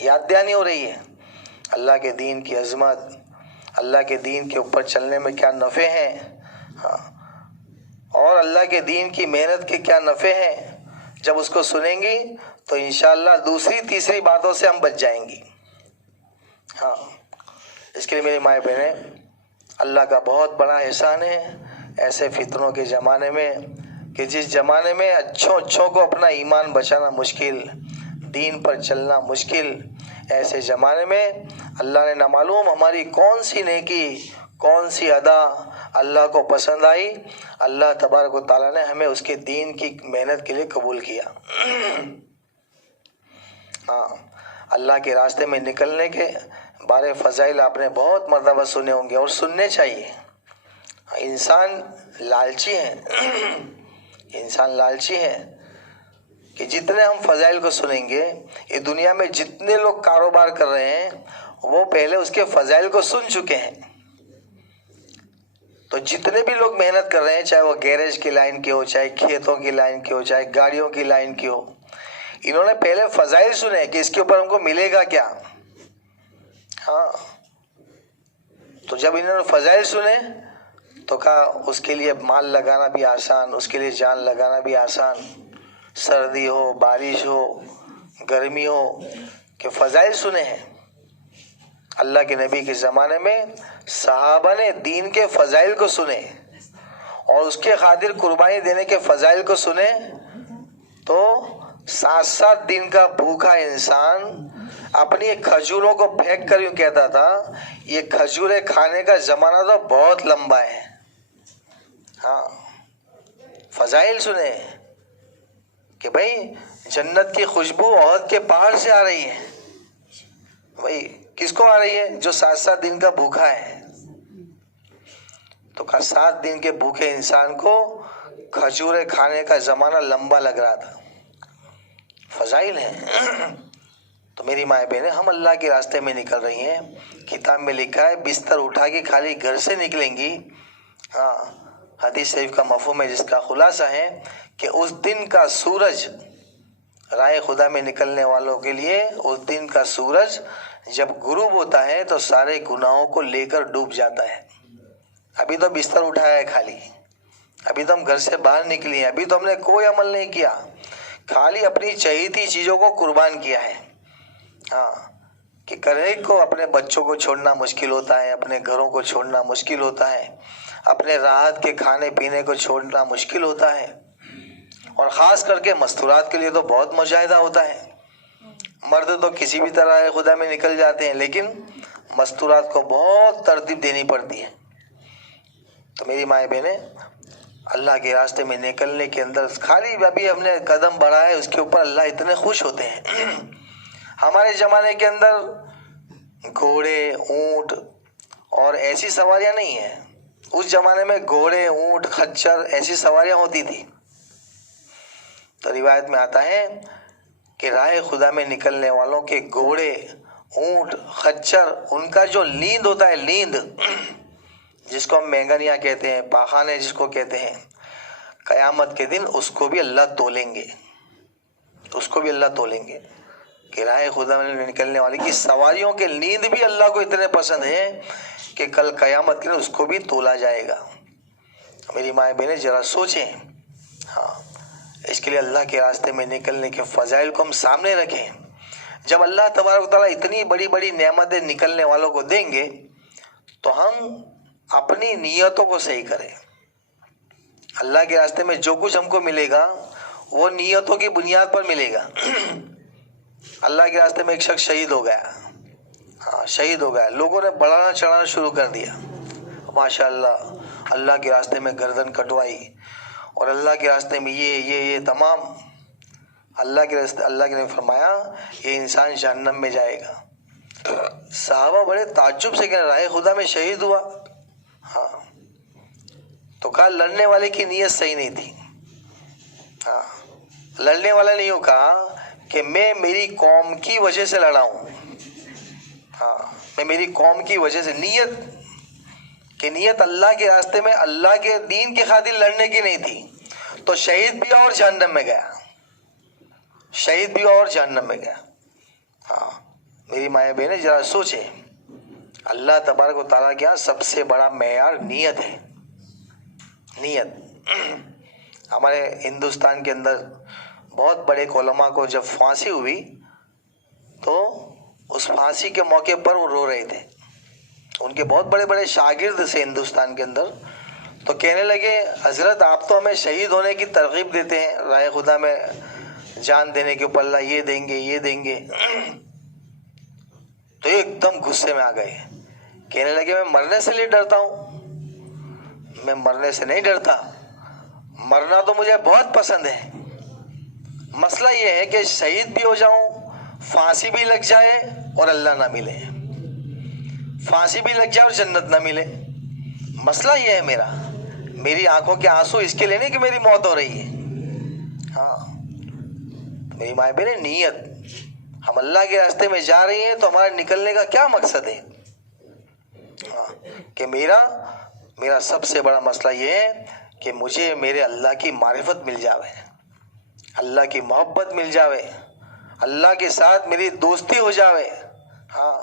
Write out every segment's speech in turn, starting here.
یاد دہانی ہو رہی ہے اللہ کے دین کی عظمت، اللہ کے دین کے اوپر چلنے میں کیا نفع ہیں، ہاں، اور اللہ کے دین کی محنت کے کیا نفع ہیں۔ جب اس کو سنیں گی تو انشاءاللہ دوسری تیسری باتوں سے ہم بچ جائیں گی۔ ہاں، اس کے لیے میری مائیں بہنیں، اللہ کا بہت بڑا احسان ہے ایسے فتنوں کے زمانے میں، کہ جس زمانے میں اچھوں کو اپنا ایمان بچانا مشکل، دین پر چلنا مشکل، ایسے زمانے میں اللہ نے نہ معلوم ہماری کون سی نیکی، کون سی ادا اللہ کو پسند آئی، اللہ تبارک و تعالیٰ نے ہمیں اس کے دین کی محنت کے لیے قبول کیا۔ ہاں، اللہ کے راستے میں نکلنے کے بارے فضائل آپ نے بہت مرتبہ سنے ہوں گے اور سننے چاہیے۔ انسان لالچی ہے، انسان لالچی ہے کہ جتنے ہم فضائل کو سنیں گے، یہ دنیا میں جتنے لوگ کاروبار کر رہے ہیں وہ پہلے اس کے فضائل کو سن چکے ہیں۔ تو جتنے بھی لوگ محنت کر رہے ہیں، چاہے وہ گیریج کی لائن کی ہو، چاہے کھیتوں کی لائن کی ہو، چاہے گاڑیوں کی لائن کی ہو، انہوں نے پہلے فضائل سنے کہ اس کے اوپر ہم کو ملے گا کیا۔ ہاں، تو جب انہوں نے فضائل سنے تو کہا اس کے لیے مال لگانا بھی آسان، اس کے لیے جان لگانا بھی آسان، سردی ہو، بارش ہو، گرمی ہو، کہ فضائل سنے ہیں۔ اللہ کے نبی کے زمانے میں صحابہ نے دین کے فضائل کو سنے اور اس کے خاطر قربانی دینے کے فضائل کو سنے، تو 7 دن کا بھوکا انسان اپنی کھجوروں کو پھینک کر یوں کہتا تھا، یہ کھجوریں کھانے کا زمانہ تو بہت لمبا ہے۔ ہاں، فضائل سنے کہ بھائی جنت کی خوشبو احد کے پہاڑ سے آ رہی ہے۔ بھائی کس کو آ رہی ہے؟ جو 7 دن کا بھوکا ہے۔ تو کہا 7 دن کے بھوکے انسان کو کھجوریں کھانے کا زمانہ لمبا لگ رہا تھا۔ فضائل ہیں۔ تو میری مائیں بہنیں، ہم اللہ کے راستے میں نکل رہی ہیں، کتاب میں لکھا ہے بستر اٹھا کے خالی گھر سے نکلیں گی، ہاں، حدیث شریف کا مفہوم ہے جس کا خلاصہ ہے کہ اس دن کا سورج، راہ خدا میں نکلنے والوں کے لیے اس دن کا سورج جب غروب ہوتا ہے تو سارے گناہوں کو لے کر ڈوب جاتا ہے۔ ابھی تو بستر اٹھایا ہے خالی، ابھی تو ہم گھر سے باہر نکلی ہیں، ابھی تو ہم نے کوئی عمل نہیں کیا، خالی اپنی چہیتی چیزوں کو قربان کیا ہے۔ ہاں، کہ کرے کو اپنے بچوں کو چھوڑنا مشکل ہوتا ہے، اپنے گھروں کو چھوڑنا مشکل ہوتا ہے، اپنے راحت کے کھانے پینے کو چھوڑنا مشکل ہوتا ہے، اور خاص کر کے مستورات کے لیے تو بہت مجاہدہ ہوتا ہے۔ مرد تو کسی بھی طرح خدا میں نکل جاتے ہیں، لیکن مستورات کو بہت ترتیب دینی پڑتی ہے۔ تو میری مائیں بہنیں، اللہ کے راستے میں نکلنے کے اندر خالی ابھی ہم نے قدم بڑھا ہے، اس کے اوپر اللہ اتنے خوش ہوتے ہیں۔ ہمارے زمانے کے اندر گھوڑے، اونٹ اور ایسی سواریاں نہیں ہیں۔ اس زمانے میں گھوڑے، اونٹ، خچر ایسی سواریاں ہوتی تھی۔ تو روایت میں آتا ہے کہ راہ خدا میں نکلنے والوں کے گھوڑے، اونٹ، خچر، ان کا جو لیند ہوتا ہے، لیند جس کو ہم مینگنیاں کہتے ہیں، پاخانے جس کو کہتے ہیں، قیامت کے دن اس کو بھی اللہ تولیں گے، اس کو بھی اللہ تولیں گے۔ کہ راہ خدا میں نکلنے والے کی سواریوں کے نیند بھی اللہ کو اتنے پسند ہے کہ کل قیامت کے دن اس کو بھی تولا جائے گا۔ میری مائیں بہنیں ذرا سوچیں۔ ہاں، اس کے لیے اللہ کے راستے میں نکلنے کے فضائل کو ہم سامنے رکھیں۔ جب اللہ تبارک و تعالیٰ اتنی بڑی بڑی نعمتیں نکلنے والوں کو دیں گے تو ہم اپنی نیتوں کو صحیح کریں۔ اللہ کے راستے میں جو کچھ ہم کو ملے گا وہ نیتوں کی بنیاد پر ملے گا۔ اللہ کے راستے میں ایک شخص شہید ہو گیا، ہاں شہید ہو گیا، لوگوں نے بڑھانا چڑھانا شروع کر دیا، ماشاءاللہ اللہ کے راستے میں گردن کٹوائی، اور اللہ کے راستے میں یہ تمام، اللہ کے نے فرمایا یہ انسان جہنم میں جائے گا۔ صحابہ بڑے تعجب سے کہ راہ خدا میں شہید ہوا۔ ہاں، تو کہا لڑنے والے کی نیت صحیح نہیں تھی۔ ہاں، لڑنے والا نہیں ہو کہا کہ میں میری قوم کی وجہ سے لڑا ہوں۔ ہاں، میں میری قوم کی وجہ سے، نیت اللہ کے راستے میں اللہ کے دین کی خاطر لڑنے کی نہیں تھی، تو شہید بھی اور جہنم میں گیا، شہید بھی اور جہنم میں گیا۔ ہاں، میری مائیں بہنیں ذرا سوچیں، اللہ تبارک و تعالیٰ کے یہاں سب سے بڑا معیار نیت ہے، نیت۔ ہمارے ہندوستان کے اندر بہت بڑے علماء کو جب پھانسی ہوئی تو اس پھانسی کے موقع پر وہ رو رہے تھے، ان کے بہت بڑے بڑے شاگرد سے ہندوستان کے اندر، تو کہنے لگے حضرت آپ تو ہمیں شہید ہونے کی ترغیب دیتے ہیں، راہ خدا میں جان دینے کے اوپر اللہ یہ دیں گے یہ دیں گے، تو ایک دم غصے میں آ گئے، کہنے لگے میں مرنے سے نہیں ڈرتا ہوں، میں مرنے سے نہیں ڈرتا، مرنا تو مجھے بہت پسند ہے، مسئلہ یہ ہے کہ شہید بھی ہو جاؤں، پھانسی بھی لگ جائے اور اللہ نہ ملے، پھانسی بھی لگ جائے اور جنت نہ ملے، مسئلہ یہ ہے میرا، میری آنکھوں کے آنسو اس کے لیے نہیں کہ میری موت ہو رہی ہے۔ ہاں میری مائیں بہنیں، نیت، ہم اللہ کے راستے میں جا رہی ہیں تو ہمارا نکلنے کا کیا مقصد ہے؟ کہ میرا سب سے بڑا مسئلہ یہ ہے کہ مجھے میرے اللہ کی معرفت مل جاوے، اللہ کی محبت مل جاوے، اللہ کے ساتھ میری دوستی ہو جاوے، ہاں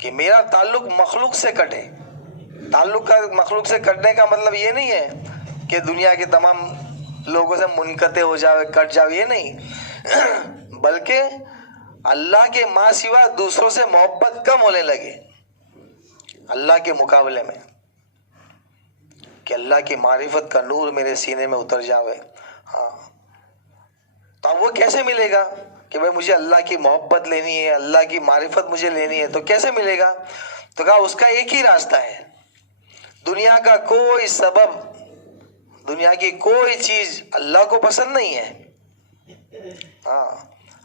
کہ میرا تعلق مخلوق سے کٹے۔ تعلق کا مخلوق سے کٹنے کا مطلب یہ نہیں ہے کہ دنیا کے تمام لوگوں سے منقطع ہو جاوے، کٹ جاوے، یہ نہیں، بلکہ اللہ کے ماں سوا دوسروں سے محبت کم ہونے لگے اللہ کے مقابلے میں، کہ اللہ کی معرفت کا نور میرے سینے میں اتر جاوے۔ ہاں تو اب وہ کیسے ملے گا کہ بھائی مجھے اللہ کی محبت لینی ہے، اللہ کی معرفت مجھے لینی ہے، تو کیسے ملے گا؟ تو کہا اس کا ایک ہی راستہ ہے، دنیا کا کوئی سبب، دنیا کی کوئی چیز اللہ کو پسند نہیں ہے۔ ہاں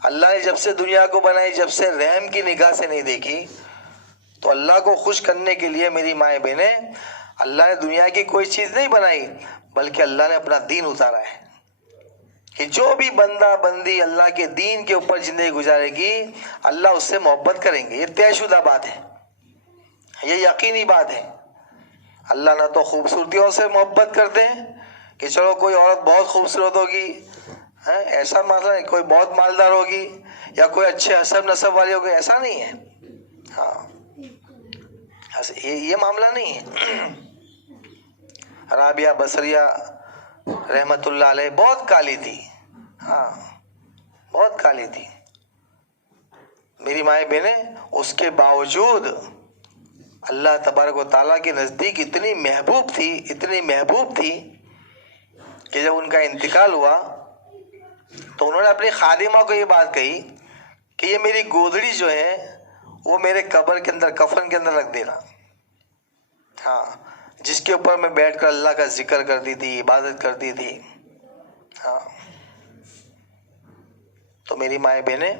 اللہ نے جب سے دنیا کو بنائی، جب سے رحم کی نگاہ سے نہیں دیکھی، تو اللہ کو خوش کرنے کے لیے میری مائیں بہنیں، اللہ نے دنیا کی کوئی چیز نہیں بنائی، بلکہ اللہ نے اپنا دین اتارا ہے کہ جو بھی بندہ بندی اللہ کے دین کے اوپر زندگی گزارے گی، اللہ اس سے محبت کریں گے۔ یہ طے شدہ بات ہے، یہ یقینی بات ہے۔ اللہ نہ تو خوبصورتیوں سے محبت کرتے ہیں کہ چلو کوئی عورت بہت خوبصورت ہوگی، ایسا مسئلہ نہیں، کوئی بہت مالدار ہوگی یا کوئی اچھے حسب نسب والی ہوگی، ایسا نہیں ہے۔ ہاں یہ معاملہ نہیں ہے۔ رابعہ بصریہ رحمت اللہ علیہ بہت کالی تھی، ہاں بہت کالی تھی میری مائیں بہنیں، اس کے باوجود اللہ تبارک و تعالیٰ کے نزدیک اتنی محبوب تھی، اتنی محبوب تھی کہ جب ان کا انتقال ہوا تو انہوں نے اپنی خادمہ کو یہ بات کہی کہ یہ میری گودڑی جو ہے وہ میرے قبر کے اندر، کفن کے اندر رکھ دینا، ہاں جس کے اوپر میں بیٹھ کر اللہ کا ذکر کرتی تھی، عبادت کرتی تھی۔ ہاں تو میری مائیں بہنیں،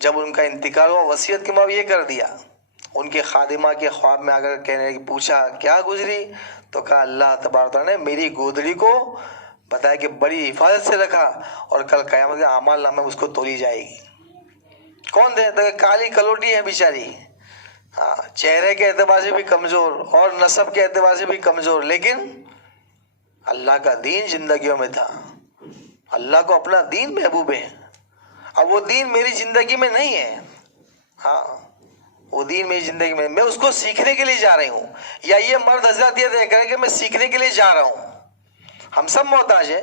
جب ان کا انتقال ہوا، وصیت کے بعد یہ کر دیا، ان کے خادمہ کے خواب میں اگر کہنے پوچھا کیا گزری، تو کہا اللہ تبارک تعالیٰ نے میری گودڑی کو بتایا کہ بڑی حفاظت سے رکھا، اور کل قیامت کے اعمال نامے میں اس کو تولی جائے گی۔ کون دے؟ تو کالی کلوٹی ہے بیچاری، ہاں چہرے کے اعتبار سے بھی کمزور اور نسب کے اعتبار سے بھی کمزور، لیکن اللہ کا دین زندگیوں میں تھا، اللہ کو اپنا دین محبوب ہے۔ اب وہ دین میری زندگی میں نہیں ہے، ہاں وہ دین میری زندگی میں اس کو سیکھنے کے لیے جا رہی ہوں، یا یہ مرد حضرات یہ طے کریں کہ میں سیکھنے کے لیے جا رہا ہوں۔ ہم سب محتاج ہیں،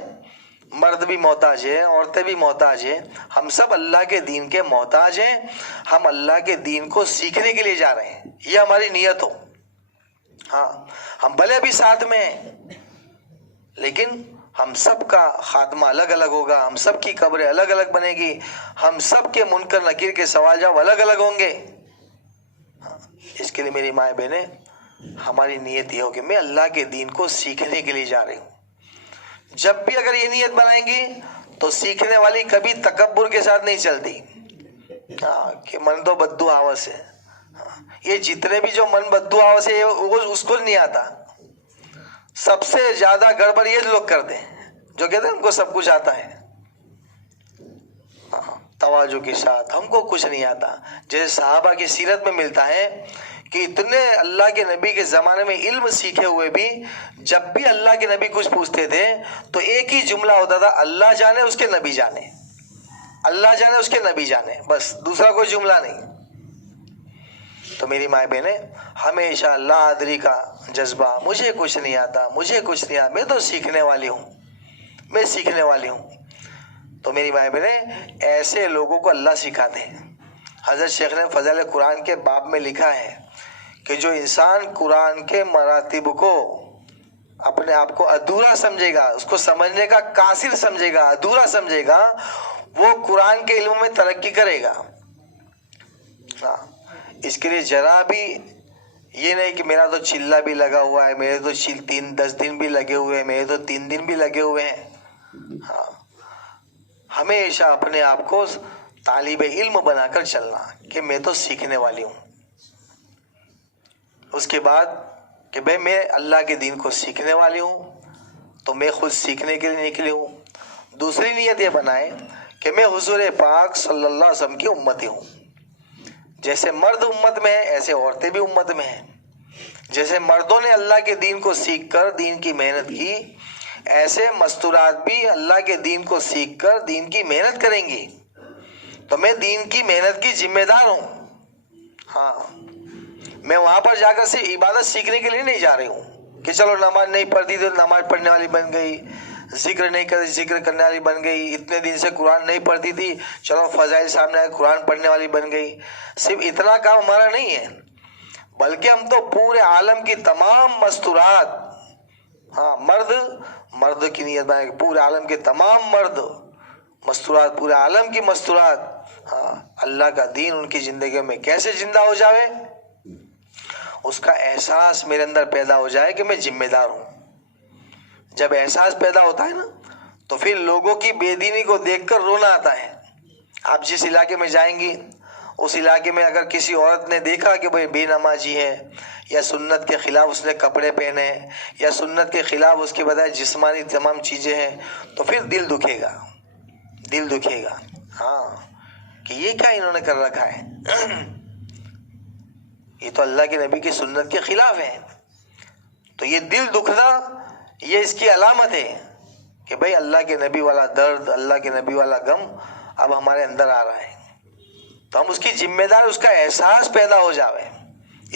مرد بھی محتاج ہے، عورتیں بھی محتاج ہیں، ہم سب اللہ کے دین کے محتاج ہیں، ہم اللہ کے دین کو سیکھنے کے لیے جا رہے ہیں، یہ ہماری نیت ہو۔ ہاں ہم بھلے ابھی ساتھ میں ہیں، لیکن ہم سب کا خاتمہ الگ الگ ہوگا، ہم سب کی قبریں الگ الگ بنے گی، ہم سب کے منکر نکیر کے سوال جواب الگ الگ ہوں گے۔ اس کے لیے میری مائیں بہنیں، ہماری نیت یہ ہو کہ میں اللہ کے دین کو سیکھنے کے لیے جا رہی ہوں۔ جب بھی اگر یہ نیت بنائیں گی تو سیکھنے والی کبھی تکبر کے ساتھ نہیں چلتی، کہ من تو بدو آواز ہے، یہ جتنے بھی جو من بدو آواز ہے وہ اس کو نہیں آتا۔ سب سے زیادہ گڑبڑ یہ لوگ کرتے ہیں جو کہتے ہیں ہم کو سب کچھ آتا ہے، تواضع کے ساتھ ہم کو کچھ نہیں آتا۔ جیسے صحابہ کی سیرت میں ملتا ہے کہ اتنے اللہ کے نبی کے زمانے میں علم سیکھے ہوئے بھی جب بھی اللہ کے نبی کچھ پوچھتے تھے تو ایک ہی جملہ ہوتا تھا، اللہ جانے اس کے نبی جانے۔ اللہ جانے اس کے نبی جانے، بس دوسرا کوئی جملہ نہیں۔ تو میری ماں بہنیں، ہمیشہ لا ادری کا جذبہ، مجھے کچھ نہیں آتا، مجھے کچھ نہیں آتا، میں تو سیکھنے والی ہوں، میں سیکھنے والی ہوں۔ تو میری ماں بہنیں، ایسے لوگوں کو اللہ سکھاتے ہیں۔ حضرت شیخ نے فضائل قرآن کے باب میں لکھا ہے کہ جو انسان قرآن کے مراتب کو اپنے آپ کو ادھورا سمجھے گا، اس کو سمجھنے کا قاصر سمجھے گا، ادھورا سمجھے گا، وہ قرآن کے علم میں ترقی کرے گا۔ ہاں، اس کے لیے ذرا بھی یہ نہیں کہ میرا تو چلہ بھی لگا ہوا ہے، میرے تو 10 دن بھی لگے ہوئے ہیں، میرے تو 3 دن بھی لگے ہوئے ہیں۔ ہاں، ہمیشہ اپنے آپ کو طالب علم بنا کر چلنا کہ میں تو سیکھنے والی ہوں۔ اس کے بعد کہ بھئی میں اللہ کے دین کو سیکھنے والی ہوں، تو میں خود سیکھنے کے لیے نکلی ہوں۔ دوسری نیت یہ بنائے کہ میں حضور پاک صلی اللہ علیہ وسلم کی امتی ہوں۔ جیسے مرد امت میں ہیں، ایسے عورتیں بھی امت میں ہیں۔ جیسے مردوں نے اللہ کے دین کو سیکھ کر دین کی محنت کی، ایسے مستورات بھی اللہ کے دین کو سیکھ کر دین کی محنت کریں گی۔ تو میں دین کی محنت کی ذمہ دار ہوں۔ ہاں، میں وہاں پر جا کر صرف عبادت سیکھنے کے لیے نہیں جا رہی ہوں کہ چلو نماز نہیں پڑھتی تو نماز پڑھنے والی بن گئی، ذکر نہیں کرتی ذکر کرنے والی بن گئی، اتنے دن سے قرآن نہیں پڑھتی تھی چلو فضائل سامنے آئے قرآن پڑھنے والی بن گئی۔ صرف اتنا کام ہمارا نہیں ہے، بلکہ ہم تو پورے عالم کی تمام مستورات، ہاں مرد کی نیت بنائے، پورے عالم کے تمام مرد مستورات، پورے عالم کی مستورات، ہاں، اللہ کا دین ان کی زندگی میں کیسے زندہ ہو جاوے، اس کا احساس میرے اندر پیدا ہو جائے کہ میں ذمہ دار ہوں۔ جب احساس پیدا ہوتا ہے نا، تو پھر لوگوں کی بے دینی کو دیکھ کر رونا آتا ہے۔ آپ جس علاقے میں جائیں گی، اس علاقے میں اگر کسی عورت نے دیکھا کہ بھئی بے نمازی ہے، یا سنت کے خلاف اس نے کپڑے پہنے ہیں، یا سنت کے خلاف اس کے بجائے جسمانی تمام چیزیں ہیں، تو پھر دل دکھے گا، دل دکھے گا، ہاں، کہ یہ کیا انہوں نے کر رکھا ہے، یہ تو اللہ کے نبی کی سنت کے خلاف ہے۔ تو یہ دل دکھنا، یہ اس کی علامت ہے کہ بھئی اللہ کے نبی والا درد، اللہ کے نبی والا غم اب ہمارے اندر آ رہا ہے، تو ہم اس کی ذمہ دار، اس کا احساس پیدا ہو جاوے،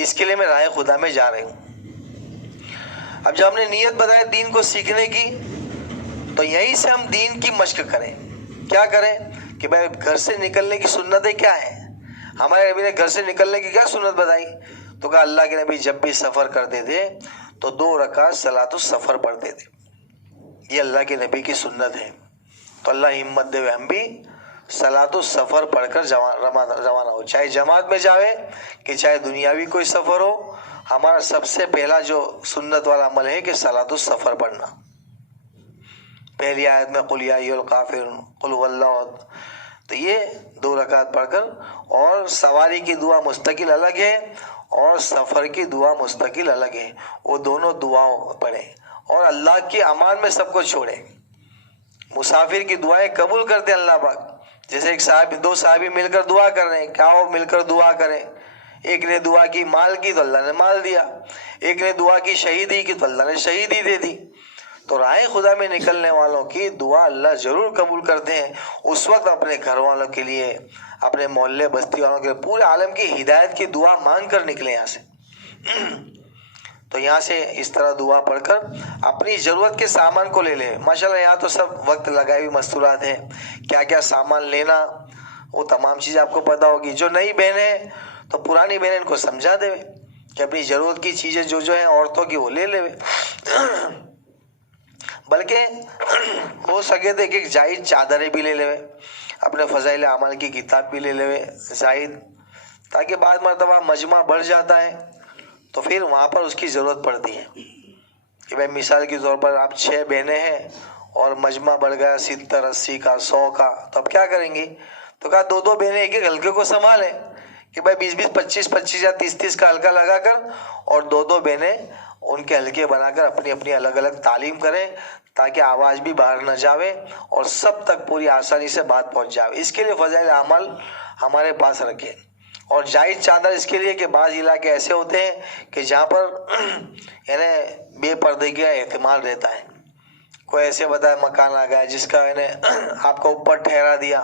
اس کے لیے میں راہ خدا میں جا رہی ہوں۔ اب جب ہم نے نیت بتائی دین کو سیکھنے کی، تو یہیں سے ہم دین کی مشق کریں۔ کیا کریں کہ بھئی گھر سے نکلنے کی سنتیں کیا ہیں؟ ہمارے نبی نے گھر سے نکلنے کی کیا سنت بتائی؟ تو کہا اللہ کے نبی جب بھی سفر کرتے تھے تو 2 رکعت صلاۃ السفر پڑھتے تھے، یہ اللہ کے نبی کی سنت ہے۔ تو اللہ ہمت دے ہم بھی صلاۃ السفر پڑھ کر روانہ ہو، چاہے جماعت میں جاوے کہ چاہے دنیاوی کوئی سفر ہو، ہمارا سب سے پہلا جو سنت والا عمل ہے کہ صلاۃ السفر پڑھنا۔ پہلی آیت میں قل یا ایھا الکافرون قل هو اللہ، تو یہ 2 رکعت پڑھ کر، اور سواری کی دعا مستقل الگ ہے اور سفر کی دعا مستقل الگ ہے، وہ دونوں دعاؤں پڑھیں، اور اللہ کے امان میں سب کو چھوڑیں۔ مسافر کی دعائیں قبول کرتے ہیں اللہ پاک، جیسے ایک صحابی، 2 صحابی مل کر دعا کر رہے ہیں، کیا وہ مل کر دعا کریں، ایک نے دعا کی مال کی تو اللہ نے مال دیا، ایک نے دعا کی شہیدی کی تو اللہ نے شہیدی دے دی۔ تو راہ خدا میں نکلنے والوں کی دعا اللہ ضرور قبول کرتے ہیں۔ اس وقت اپنے گھر والوں کے لیے، اپنے محلے بستی والوں کے لیے، پورے عالم کی ہدایت کی دعا مانگ کر نکلے یہاں سے۔ تو یہاں سے اس طرح دعا پڑھ کر اپنی ضرورت کے سامان کو لے لے۔ ماشاءاللہ یہاں تو سب وقت لگائے ہوئی مستورات ہیں، کیا کیا سامان لینا وہ تمام چیزیں آپ کو پتہ ہوگی۔ جو نئی بہنیں تو پرانی بہنیں ان کو سمجھا دے کہ اپنی ضرورت کی چیزیں جو ہیں عورتوں کی وہ لے لے، بلکہ ہو سکے تو ایک زائد چادریں بھی لے لے، اپنے فضائل اعمال کی کتاب بھی لے لے زائد، تاکہ بعض مرتبہ مجمع بڑھ جاتا ہے تو پھر وہاں پر اس کی ضرورت پڑتی ہے کہ بھائی مثال کے طور پر آپ 6 بہنیں ہیں اور مجمع بڑھ گیا 70 80 کا 100 کا، تو اب کیا کریں گی؟ تو کہا 2 بہنیں ایک ایک حلقے کو سنبھالیں کہ بھائی 20 25 یا 30 کا حلقہ لگا کر، اور 2 بہنیں ان کے حلقے بنا کر اپنی اپنی الگ الگ تعلیم کریں، تاکہ آواز بھی باہر نہ جاوے اور سب تک پوری آسانی سے بات پہنچ جائے۔ اس کے لیے فضائل اعمال ہمارے پاس رکھیں۔ اور جائز چادر اس کے لیے کہ بعض علاقے ایسے ہوتے ہیں کہ جہاں پر یعنی بے پردگی کا احتمال رہتا ہے، کوئی ایسے بتائے مکان آ گیا جس کا آپ کو اوپر ٹھہرا دیا،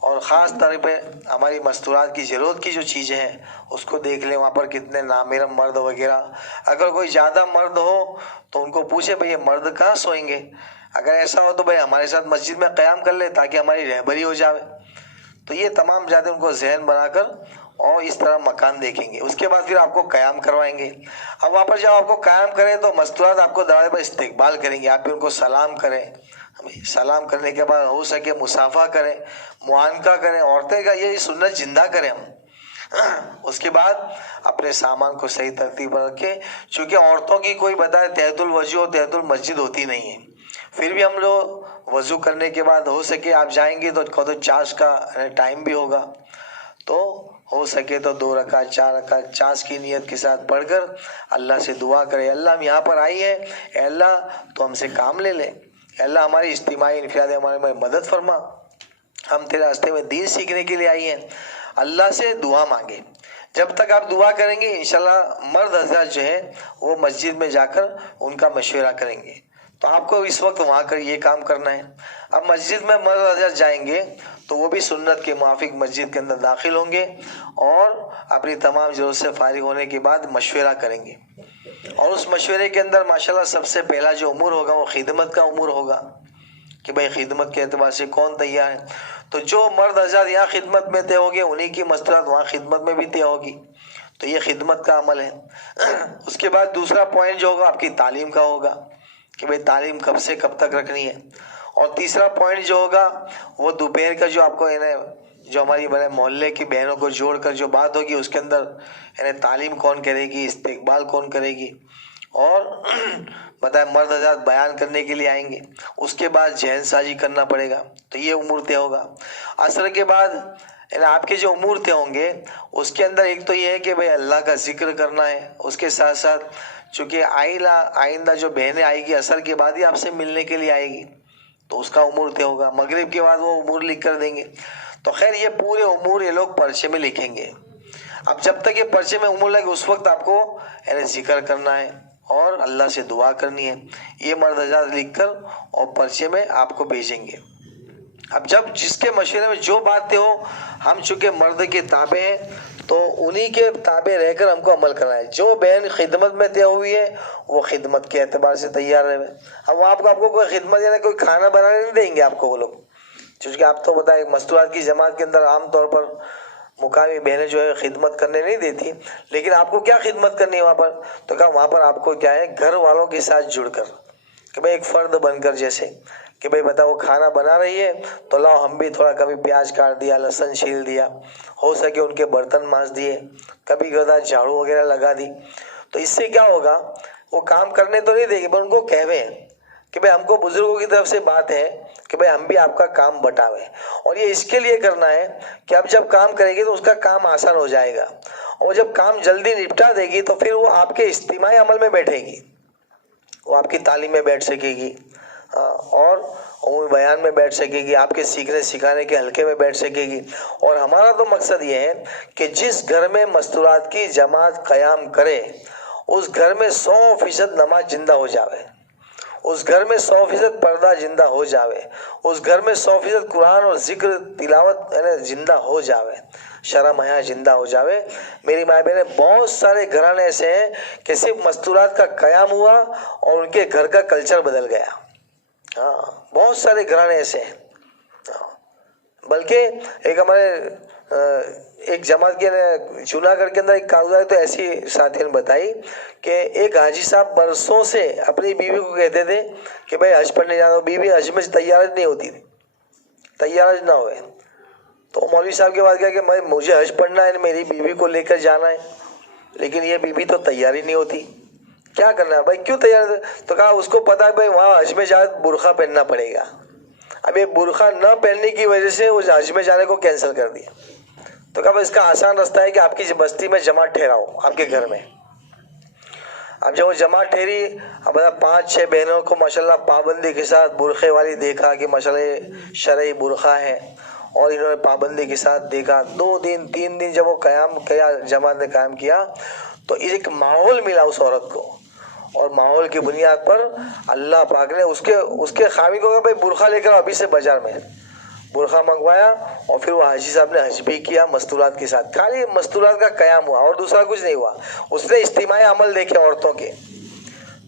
اور خاص طور پہ ہماری مستورات کی ضرورت کی جو چیزیں ہیں اس کو دیکھ لیں، وہاں پر کتنے نامحرم مرد وغیرہ، اگر کوئی زیادہ مرد ہو تو ان کو پوچھے بھئی یہ مرد کہاں سوئیں گے، اگر ایسا ہو تو بھئی ہمارے ساتھ مسجد میں قیام کر لے تاکہ ہماری رہبری ہو جائے۔ تو یہ تمام باتیں ان کو ذہن بنا کر اور اس طرح مکان دیکھیں گے، اس کے بعد پھر آپ کو قیام کروائیں گے۔ اب وہاں پر جب آپ کو قیام کریں تو مستورات آپ کو دروازے پر استقبال کریں گے، آپ بھی ان کو سلام کریں، سلام کرنے کے بعد ہو سکے مصافحہ کریں، معانقہ کریں، عورتیں کا یہ سنت زندہ کریں ہم۔ اس کے بعد اپنے سامان کو صحیح ترتیب پر رکھیں، چونکہ عورتوں کی کوئی بتائے تحت الوضو اور تحت المسجد ہوتی نہیں ہے، پھر بھی ہم لوگ وضو کرنے کے بعد ہو سکے آپ جائیں گے تو چاش کا ٹائم بھی ہوگا، تو ہو سکے تو 2 رکعت 4 رکعت چاش کی نیت کے ساتھ پڑھ کر اللہ سے دعا کرے، اللہ ہم یہاں پر آئی ہیں، اے اللہ تو ہم سے کام لے لے، اے اللہ ہماری اجتماعی انفرادی ہمارے میں مدد فرما، ہم تیرے راستے میں دین سیکھنے کے لیے آئی ہیں۔ اللہ سے دعا مانگے، جب تک آپ دعا کریں گے انشاءاللہ مرد حضرات جو ہے وہ مسجد میں جا کر ان کا مشورہ کریں گے، تو آپ کو اس وقت وہاں کر یہ کام کرنا ہے۔ اب مسجد میں مرد حضرات جائیں گے تو وہ بھی سنت کے موافق مسجد کے اندر داخل ہوں گے اور اپنی تمام ضرورت سے فارغ ہونے کے بعد مشورہ کریں گے، اور اس مشورے کے اندر ماشاءاللہ سب سے پہلا جو امور ہوگا وہ خدمت کا امور ہوگا کہ بھئی خدمت کے اعتبار سے کون تیار ہے، تو جو مرد حضرات یہاں خدمت میں طے ہوگے انہی کی مستورات وہاں خدمت میں بھی طے ہوگی، تو یہ خدمت کا عمل ہے۔ اس کے بعد دوسرا پوائنٹ جو ہوگا آپ کی تعلیم کا ہوگا کہ بھئی تعلیم کب سے کب تک رکھنی ہے، اور تیسرا پوائنٹ جو ہوگا وہ دوپہر کا جو آپ کو جو ہماری بڑے محلے کی بہنوں کو جوڑ کر جو بات ہوگی اس کے اندر تعلیم کون کرے گی، استقبال کون کرے گی، اور بتائیں مرد حضرات بیان کرنے کے لیے آئیں گے، اس کے بعد ذہن سازی کرنا پڑے گا، تو یہ امور طے ہوگا۔ عصر کے بعد آپ کے جو امور طے ہوں گے اس کے اندر ایک تو یہ ہے کہ بھئی اللہ کا ذکر کرنا ہے، اس کے ساتھ ساتھ چونکہ آئندہ جو بہنیں آئے گی عصر کے بعد ہی آپ سے ملنے کے لیے آئے گی تو اس کا امور طے ہوگا، مغرب کے بعد وہ امور لکھ کر دیں گے، تو خیر یہ پورے امور یہ لوگ پرچے میں لکھیں گے۔ اب جب تک یہ پرچے میں امور لگے اس وقت آپ کو ذکر کرنا ہے اور اللہ سے دعا کرنی ہے، یہ مرد حضرات لکھ کر اور پرچے میں آپ کو بھیجیں گے۔ اب جب جس کے مشورے میں جو باتیں ہو، ہم چونکہ مرد کے تابع ہیں تو انہی کے تابع رہ کر ہم کو عمل کرنا ہے، جو بہن خدمت میں طے ہوئی ہے وہ خدمت کے اعتبار سے تیار رہے۔ اب وہ آپ کو کوئی خدمت یعنی کوئی کھانا بنانے نہیں دیں گے آپ کو وہ لوگ، چونکہ آپ تو بتائیں مستورات کی جماعت کے اندر عام طور پر مقامی بہنیں جو ہے خدمت کرنے نہیں دیتی، لیکن آپ کو کیا خدمت کرنی ہے وہاں پر، تو کہا وہاں پر آپ کو کیا ہے گھر والوں کے ساتھ جڑ کر کہ بھئی ایک فرد بن کر، جیسے کہ بھئی بتا وہ کھانا بنا رہی ہے تو لاؤ ہم بھی تھوڑا کبھی پیاز کاٹ دیا، لہسن چھیل دیا، ہو سکے ان کے برتن مانج دیے، کبھی کبھار جھاڑو وغیرہ لگا دی، تو اس سے کیا ہوگا وہ کام کرنے تو نہیں دے گی پر ان کو کہوے ہیں کہ بھئی ہم کو بزرگوں کی طرف سے بات ہے کہ بھئی ہم بھی آپ کا کام بٹاویں، اور یہ اس کے لیے کرنا ہے کہ اب جب کام کرے گی تو اس کا کام آسان ہو جائے گا، اور جب کام جلدی نپٹا دے گی تو پھر وہ آپ کے اجتماعی عمل میں بیٹھے گی، وہ آپ کی تعلیم میں بیٹھ سکے گی اور عمومی بیان میں بیٹھ سکے گی، آپ کے سیکھنے سکھانے کے حلقے میں بیٹھ سکے گی۔ اور ہمارا تو مقصد یہ ہے کہ جس گھر میں مستورات کی جماعت قیام کرے اس گھر میں 100% نماز زندہ ہو جاوے، اس گھر میں 100% پردہ زندہ ہو جاوے، اس گھر میں 100% قرآن اور ذکر تلاوت زندہ ہو جاوے، شرم حیا زندہ ہو جاوے۔ میری ماں بہنیں بہت سارے گھرانے ایسے ہیں کہ صرف مستورات کا قیام ہوا اور ان کے گھر کا کلچر بدل گیا، بہت سارے گھرانے ایسے ہیں۔ بلکہ ایک ہمارے ایک جماعت کے جوناگڑھ کے اندر ایک کارگزار تو ایسی ساتھی نے بتائی کہ ایک حاجی صاحب برسوں سے اپنی بیوی کو کہتے تھے کہ بھئی حج پڑھنے جانا، بیوی حج میں تیار نہیں ہوتی تھی، تیار نہ ہوئے، تو مولوی صاحب کے بعد کیا کہ مجھے حج پڑھنا ہے، میری بیوی کو لے کر جانا ہے، لیکن یہ بیوی تو تیار ہی نہیں ہوتی، کیا کرنا ہے بھائی، کیوں تیار؟ تو کہا اس کو پتا ہے بھائی وہاں حج میں جا برقع پہننا پڑے گا، اب یہ برقع نہ پہننے کی وجہ سے وہ حج میں جانے کو کینسل کر دیا، تو کہا اس کا آسان راستہ ہے کہ آپ کی بستی میں جماعت ٹھہراؤ آپ کے گھر میں۔ اب جب وہ جماعت ٹھہری، اب 5-6 بہنوں کو ماشاءاللہ پابندی کے ساتھ برقعے والی دیکھا کہ ماشاءاللہ شرعی برقع ہے، اور انہوں نے پابندی کے ساتھ دیکھا، 2 دن 3 دن جب وہ قیام کیا، جماعت نے قائم کیا تو ایک ماحول ملا اس عورت کو، اور ماحول کی بنیاد پر اللہ پاک نے اس کے خاوند کو کہا بھائی برقع لے کر ابھی سے بازار میں، برقع منگوایا اور پھر وہ حاجی صاحب نے حج بھی کیا مستورات کے ساتھ. خالی مستورات کا قیام ہوا اور دوسرا کچھ نہیں ہوا. اس نے اجتماعی عمل دیکھے عورتوں کے.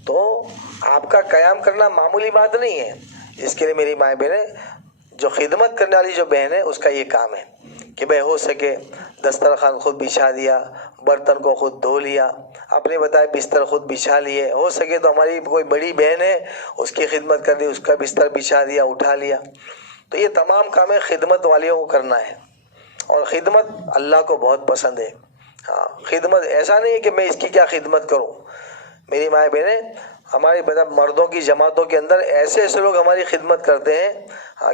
تو آپ کا قیام کرنا معمولی بات نہیں ہے. اس کے لیے میری مائیں بہنیں، جو خدمت کرنے والی جو بہن ہے اس کا یہ کام ہے کہ بھائی ہو سکے دسترخوان خود بچھا دیا، برتن کو خود دھو لیا، اپنے بتائے بستر خود بچھا لیے. ہو سکے تو ہماری کوئی بڑی بہن ہے اس کی خدمت کر دی، اس کا بستر بچھا دیا، اٹھا لیا. تو یہ تمام کام خدمت والیوں کو کرنا ہے. اور خدمت اللہ کو بہت پسند ہے. ہاں، خدمت ایسا نہیں ہے کہ میں اس کی کیا خدمت کروں. میری مائیں بہنیں، ہماری مردوں کی جماعتوں کے اندر ایسے ایسے لوگ ہماری خدمت کرتے ہیں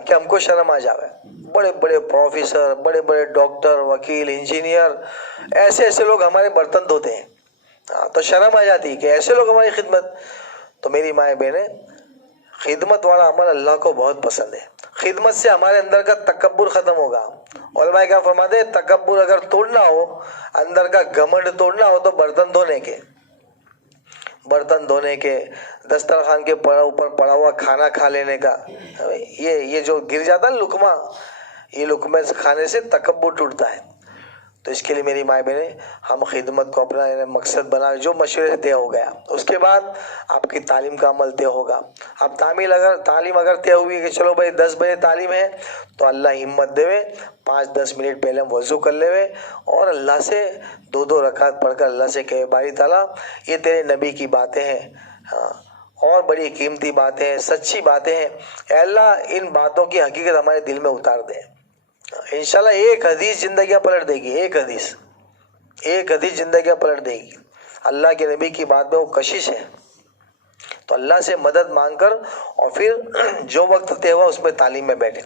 کہ ہم کو شرم آ جاوے. بڑے بڑے پروفیسر، بڑے بڑے ڈاکٹر، وکیل، انجینئر، ایسے ایسے لوگ ہمارے برتن دھوتے ہیں. تو شرم آ جاتی ہے کہ ایسے لوگ ہماری خدمت. تو میری مائیں بہنیں، خدمت والا عمل اللہ کو بہت پسند ہے. خدمت سے ہمارے اندر کا تکبر ختم ہوگا. علماء کیا فرماتے ہیں، تکبر اگر توڑنا ہو، اندر کا گھمنڈ توڑنا ہو تو برتن دھونے کے، دسترخوان کے اوپر پڑا ہوا کھانا کھا لینے کا. یہ جو گر جاتا ہے لقمہ، یہ لقمے کھانے سے تکبر ٹوٹتا ہے. تو اس کے لیے میری مائیں بہنیں، ہم خدمت کو اپنا مقصد بنا، جو مشورے سے طے ہو گیا. اس کے بعد آپ کی تعلیم کا عمل طے ہوگا. اب تعلیم اگر طے ہوئی کہ چلو بھائی 10 بجے تعلیم ہے، تو اللہ ہمت دے 5-10 منٹ پہلے ہم وضو کر لے اور اللہ سے 2 رکعت پڑھ کر اللہ سے کہے، باری تعالیٰ یہ تیرے نبی کی باتیں ہیں، اور بڑی قیمتی باتیں ہیں، سچی باتیں ہیں. اے اللہ ان باتوں کی حقیقت ہمارے دل میں اتار دے. انشاءاللہ ایک حدیث زندگیاں پلٹ دے گی. ایک حدیث زندگیاں پلٹ دے گی. اللہ کے نبی کی بات میں وہ کشش ہے. تو اللہ سے مدد مانگ کر اور پھر جو وقت طے ہوا اس میں تعلیم میں بیٹھے.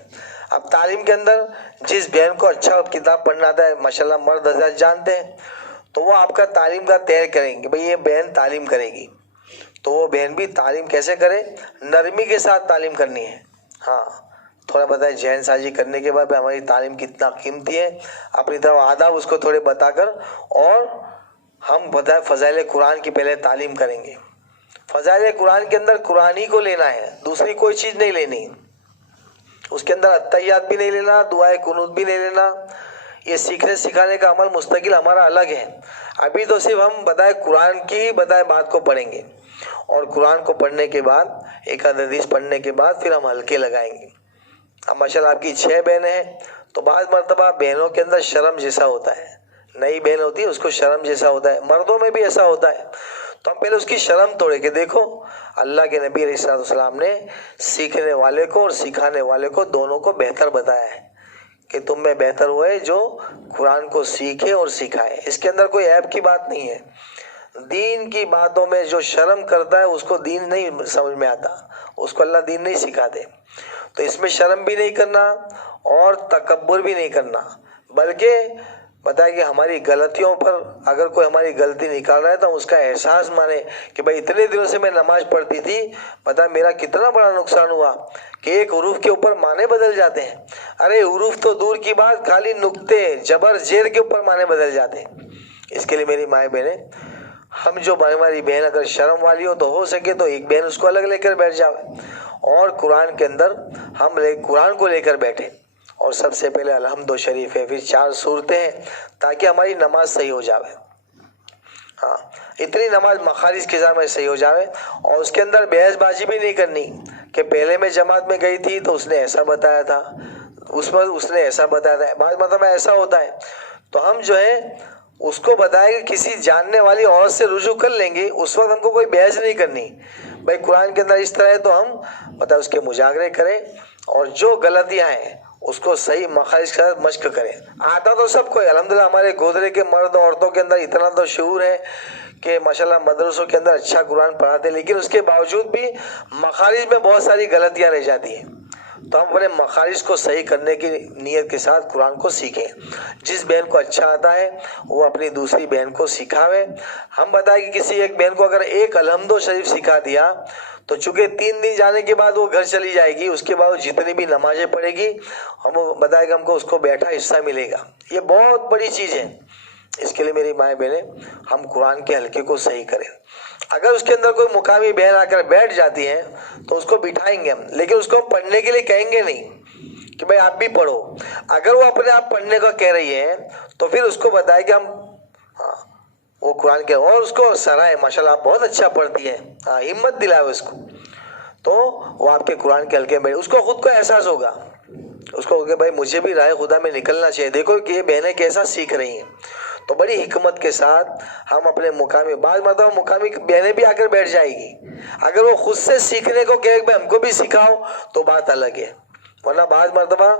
اب تعلیم کے اندر جس بہن کو اچھا کتاب پڑھنا آتا ہے، ماشاءاللہ مرد حضرات جانتے ہیں، تو وہ آپ کا تعلیم کا طے کریں گے بھئی یہ بہن تعلیم کرے گی. تو وہ بہن بھی تعلیم کیسے کرے، نرمی کے ساتھ تعلیم کرنی ہے. ہاں، تھوڑا بتائے جہن سازی کرنے کے بعد ہماری تعلیم کتنا قیمتی ہے، اپنی طرف آداب اس کو تھوڑے بتا کر، اور ہم بتائے فضائل قرآن کی پہلے تعلیم کریں گے. فضائل قرآن کے اندر قرآن ہی کو لینا ہے، دوسری کوئی چیز نہیں لینی. اس کے اندر اتحیات بھی نہیں لینا، دعائے قنوت بھی نہیں لینا. یہ سیکھنے سکھانے کا عمل مستقل ہمارا الگ ہے. ابھی تو صرف ہم بتائے قرآن کی بتائے بات کو پڑھیں گے، اور قرآن کو پڑھنے کے بعد ایک حدیث پڑھنے کے بعد پھر ہم حلقے لگائیں گے. اب ماشاءاللہ آپ کی 6 بہنیں ہیں، تو بعض مرتبہ بہنوں کے اندر شرم جیسا ہوتا ہے. نئی بہن ہوتی ہے اس کو شرم جیسا ہوتا ہے، مردوں میں بھی ایسا ہوتا ہے. تو ہم پہلے اس کی شرم توڑے کہ دیکھو اللہ کے نبی علیہ السلام نے سیکھنے والے کو اور سکھانے والے کو دونوں کو بہتر بتایا ہے کہ تم میں بہتر ہوئے جو قرآن کو سیکھے اور سکھائے. اس کے اندر کوئی عیب کی بات نہیں ہے. دین کی باتوں میں جو شرم کرتا ہے اس کو دین نہیں سمجھ میں آتا، اس کو اللہ دین نہیں سکھاتے. تو اس میں شرم بھی نہیں کرنا اور تکبر بھی نہیں کرنا، بلکہ بتائے کہ ہماری غلطیوں پر اگر کوئی ہماری غلطی نکال رہا ہے تو اس کا احساس مانے کہ بھائی اتنے دنوں سے میں نماز پڑھتی تھی، بتا میرا کتنا بڑا نقصان ہوا کہ ایک حروف کے اوپر معنی بدل جاتے ہیں. ارے حروف تو دور کی بات، خالی نقطے جبر زیر کے اوپر معنی بدل جاتے ہیں. اس کے لیے میری مائیں بہنیں، ہم جو ہماری بہن اگر شرم والی ہو سکے تو ایک بہن اس کو الگ لے کر بیٹھ جاوے، اور قرآن کے اندر ہم قرآن کو لے کر بیٹھے. اور سب سے پہلے الحمد شریف ہے، پھر 4 سورتیں ہیں، تاکہ ہماری نماز صحیح ہو جاوے. ہاں، اتنی نماز مخارج کے ساتھ میں صحیح ہو جاوے. اور اس کے اندر بحث بازی بھی نہیں کرنی کہ پہلے میں جماعت میں گئی تھی تو اس نے ایسا بتایا تھا، اس نے ایسا بتایا تھا. بعض مطلب ایسا ہوتا ہے، تو ہم جو ہے اس کو بتائے کہ کسی جاننے والی عورت سے رجوع کر لیں گے، اس وقت ہم کو کوئی بحث نہیں کرنی. بھائی قرآن کے اندر اس طرح ہے تو ہم اس کے مجاگرے کریں، اور جو غلطیاں ہیں اس کو صحیح مخارج کے ساتھ مشق کریں. آتا تو سب کو ہے الحمدللہ. ہمارے گودرے کے مرد عورتوں کے اندر اتنا تو شعور ہے کہ ماشاءاللہ مدرسوں کے اندر اچھا قرآن پڑھاتے، لیکن اس کے باوجود بھی مخارج میں بہت ساری غلطیاں رہ جاتی ہیں. تو ہم اپنے مخارج کو صحیح کرنے کی نیت کے ساتھ قرآن کو سیکھیں. جس بہن کو اچھا آتا ہے وہ اپنی دوسری بہن کو سکھاوے. ہم بتائیں کہ کسی ایک بہن کو اگر ایک الحمد شریف سکھا دیا تو چونکہ 3 دن جانے کے بعد وہ گھر چلی جائے گی، اس کے بعد وہ جتنی بھی نمازیں پڑھے گی ہم بتائے کہ ہم کو اس کو بیٹھا حصہ ملے گا. یہ بہت بڑی چیز ہے. اس کے لیے میری مائیں بہنیں، ہم قرآن کے حلقے کو صحیح کریں. اگر اس کے اندر کوئی مقامی بہن آ کر بیٹھ جاتی ہے تو اس کو بٹھائیں گے ہم، لیکن اس کو پڑھنے کے لیے کہیں گے نہیں کہ بھائی آپ بھی پڑھو. اگر وہ اپنے آپ پڑھنے کو کہہ رہی ہے تو پھر اس کو بتائے کہ ہم وہ قرآن کے اور اس کو سرائے ماشاء اللہ آپ بہت اچھا پڑھتی ہیں, ہمت دلائے اس کو, تو وہ آپ کے قرآن کے حلقے میں اس کو خود کو احساس ہوگا, اس کو کہ بھائی مجھے بھی راہ خدا میں نکلنا چاہیے. دیکھو کہ یہ بہنیں کیسا سیکھ رہی ہیں. تو بڑی حکمت کے ساتھ ہم اپنے مقامی, بعض مرتبہ مقامی بہنیں بھی آ کر بیٹھ جائے گی, اگر وہ خود سے سیکھنے کو کہے کہ ہم کو بھی سکھاؤ تو بات الگ ہے. ورنہ بعض مرتبہ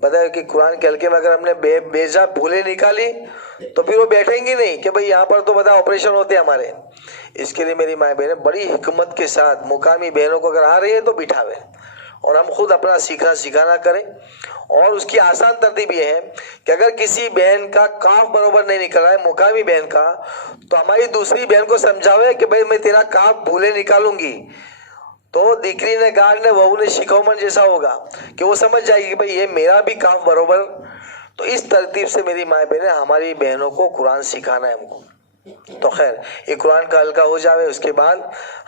بتایا کہ قرآن کے حلقے میں اگر ہم نے بے جا بھولے نکالی تو پھر وہ بیٹھیں گی نہیں کہ بھئی یہاں پر تو بتا آپریشن ہوتے ہیں ہمارے. اس کے لیے میری ماں بہنیں بڑی حکمت کے ساتھ مقامی بہنوں کو اگر آ رہی ہے تو بٹھاویں, اور ہم خود اپنا سیکھنا سکھانا کریں. اور اس کی آسان ترتیب یہ ہے کہ اگر کسی بہن کا کاف برابر نہیں نکل رہا ہے مقامی بہن کا, تو ہماری دوسری بہن کو سمجھاوے کہ بھئی میں تیرا کاف بھولے نکالوں گی, تو دیکری نے گاڑ نے وہو نے شکومن جیسا ہوگا کہ وہ سمجھ جائے گی کہ بھئی یہ میرا بھی کاف برابر. تو اس ترتیب سے میری ماں بہنیں ہماری بہنوں کو قرآن سکھانا ہے ہم کو. تو خیر یہ قرآن کا حلقہ ہو جاوے, اس کے بعد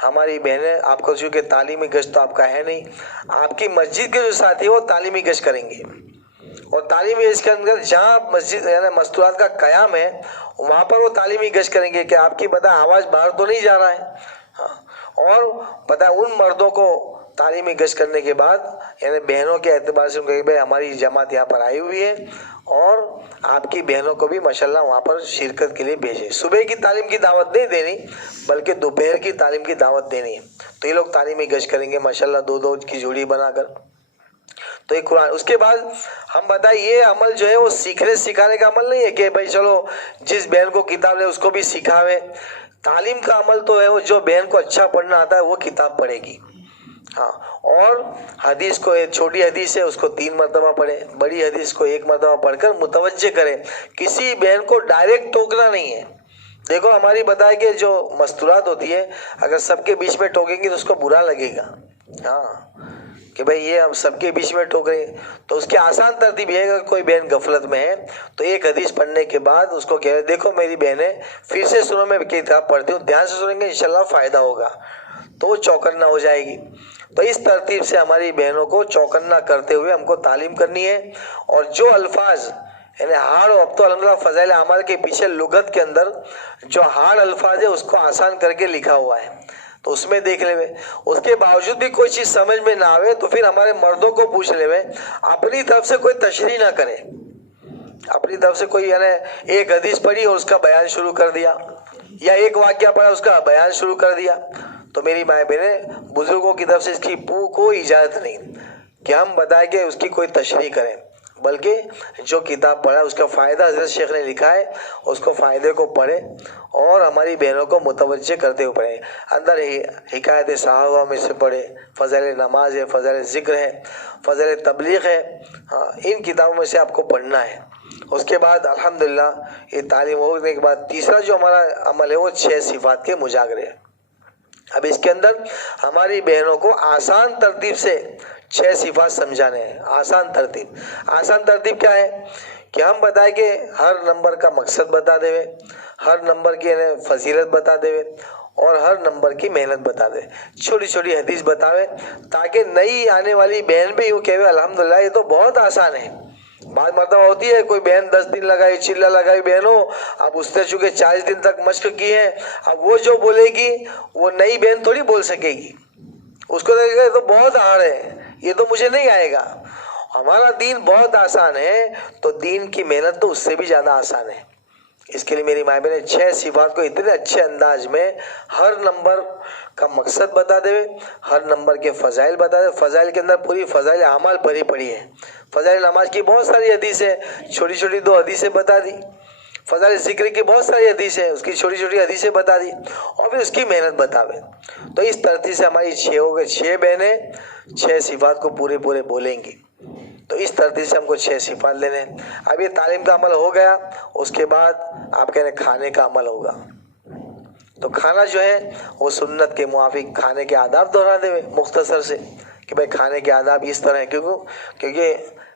ہماری بہنیں, آپ کو چونکہ تعلیمی گشت تو آپ کا ہے نہیں, آپ کی مسجد کے جو ساتھی وہ تعلیمی گشت کریں گے, اور تعلیمی گشت کے اندر جہاں مسجد یعنی مستورات کا قیام ہے وہاں پر وہ تعلیمی گشت کریں گے کہ آپ کی بتا آواز باہر تو نہیں جا رہا ہے. اور پتہ ان مردوں کو تعلیمی گشت کرنے کے بعد یعنی بہنوں کے اعتبار سے کہ بھائی ہماری جماعت یہاں پر آئی ہوئی ہے, اور آپ کی بہنوں کو بھی ماشاءاللہ وہاں پر شرکت کے لیے بھیجیں. صبح کی تعلیم کی دعوت نہیں دینی بلکہ دوپہر کی تعلیم کی دعوت دینی ہے. تو یہ لوگ تعلیمی گشت کریں گے ماشاءاللہ, دو کی جوڑی بنا کر. تو یہ قرآن, اس کے بعد ہم بتائیں یہ عمل جو ہے وہ سیکھنے سکھانے کا عمل نہیں ہے کہ بھائی چلو جس بہن کو کتاب لے اس کو بھی سکھاوے. تعلیم کا عمل تو ہے وہ جو بہن کو اچھا پڑھنا آتا ہے وہ کتاب پڑھے گی, ہاں, اور حدیث کو چھوٹی حدیث ہے اس کو 3 مرتبہ پڑھے, بڑی حدیث کو 1 مرتبہ پڑھ کر متوجہ کرے. کسی بہن کو ڈائریکٹ ٹوکنا نہیں ہے. دیکھو ہماری بتائے کہ جو مستورات ہوتی ہے اگر سب کے بیچ میں ٹوکیں گی تو اس کو برا لگے گا, ہاں, کہ بھئی یہ ہم سب کے بیچ میں ٹوک رہے. تو اس کی آسان ترتیب یہ ہے کہ کوئی بہن غفلت میں ہے تو ایک حدیث پڑھنے کے بعد اس کو کہے دیکھو میری بہنیں پھر سے سنو, میں کتاب پڑھتی ہوں, دھیان سے سنیں گے انشاءاللہ فائدہ ہوگا, تو وہ چوکنا ہو جائے گی. تو اس ترتیب سے ہماری بہنوں کو چوکنا کرتے ہوئے ہم کو تعلیم کرنی ہے. اور جو الفاظ یعنی ہارڈ, اب تو الحمدللہ فضائل اعمال کے پیچھے لغت کے اندر جو ہارڈ الفاظ ہے اس کو آسان کر کے لکھا ہوا ہے تو اس میں دیکھ لے. اس کے باوجود بھی کوئی چیز سمجھ میں نہ آوے تو پھر ہمارے مردوں کو پوچھ لے, اپنی طرف سے کوئی تشریح نہ کرے. اپنی طرف سے کوئی یعنی ایک حدیث پڑھی اور اس کا بیان شروع کر دیا, یا ایک واقعہ پڑھا اس کا بیان شروع کر دیا, تو میری ماں بہنیں بزرگوں کی طرف سے اس کی کوئی اجازت نہیں کہ ہم بتائیں کہ اس کی کوئی تشریح کریں, بلکہ جو کتاب پڑھا اس کا فائدہ حضرت شیخ نے لکھا ہے اس کو فائدے کو پڑھے اور ہماری بہنوں کو متوجہ کرتے ہوئے پڑھے. اندر حکایت صحابہ میں سے پڑھے, فضائل نماز ہے, فضائل ذکر ہے, فضائل تبلیغ ہے, ہاں, ان کتابوں میں سے آپ کو پڑھنا ہے. اس کے بعد الحمدللہ یہ تعلیم ہونے کے بعد تیسرا جو ہمارا عمل ہے وہ 6 صفات کے مجاگرے. اب اس کے اندر ہماری بہنوں کو آسان ترتیب سے 6 صفات سمجھانے ہیں. آسان ترتیب کیا ہے کہ ہم بتائیں کہ ہر نمبر کا مقصد بتا دے, ہر نمبر کی فضیلت بتا دے, اور ہر نمبر کی محنت بتا دے. چھوٹی چھوٹی حدیث بتاوے تاکہ نئی آنے والی بہن بھی یوں کہے الحمدللہ یہ تو بہت آسان ہے. بعض مرتبہ ہوتی ہے کوئی بہن 10 دن لگائی, چلہ لگائی بہنوں, اب اس نے چونکہ 40 دن تک مشق کی ہے, اب وہ جو بولے گی وہ نئی بہن تھوڑی بول سکے گی. اس کو لگے گا یہ تو بہت ہارڈ ہے, یہ تو مجھے نہیں آئے گا. ہمارا دین بہت آسان ہے تو دین کی محنت تو اس سے بھی زیادہ آسان ہے. اس کے لیے میری ماں نے 6 صفات کو اتنے اچھے انداز میں ہر نمبر کا مقصد بتا دے, ہر نمبر کے فضائل بتا دے. فضائل کے اندر پوری فضائل اعمال بھری پڑی ہے. فضائل نماز کی بہت ساری حدیثیں, چھوٹی چھوٹی 2 حدیثیں بتا دی. فضائل ذکر کی بہت ساری حدیثیں, اس کی چھوٹی چھوٹی حدیثیں بتا دی, اور پھر اس کی محنت بتاوے. تو اس ترتیب سے ہماری 6 ہو گئے, 6 بہنیں 6 صفات کو پورے بولیں گی. تو اس ترتیب سے ہم کو 6 صفات لینے ہیں. اب یہ تعلیم کا عمل ہو گیا, اس کے بعد آپ کہہ رہے ہیں کھانے کا عمل ہوگا. تو کھانا جو ہے وہ سنت کے موافق کھانے کے آداب دہرا دے مختصر سے کہ بھائی کھانے کے آداب اس طرح ہیں, کیونکہ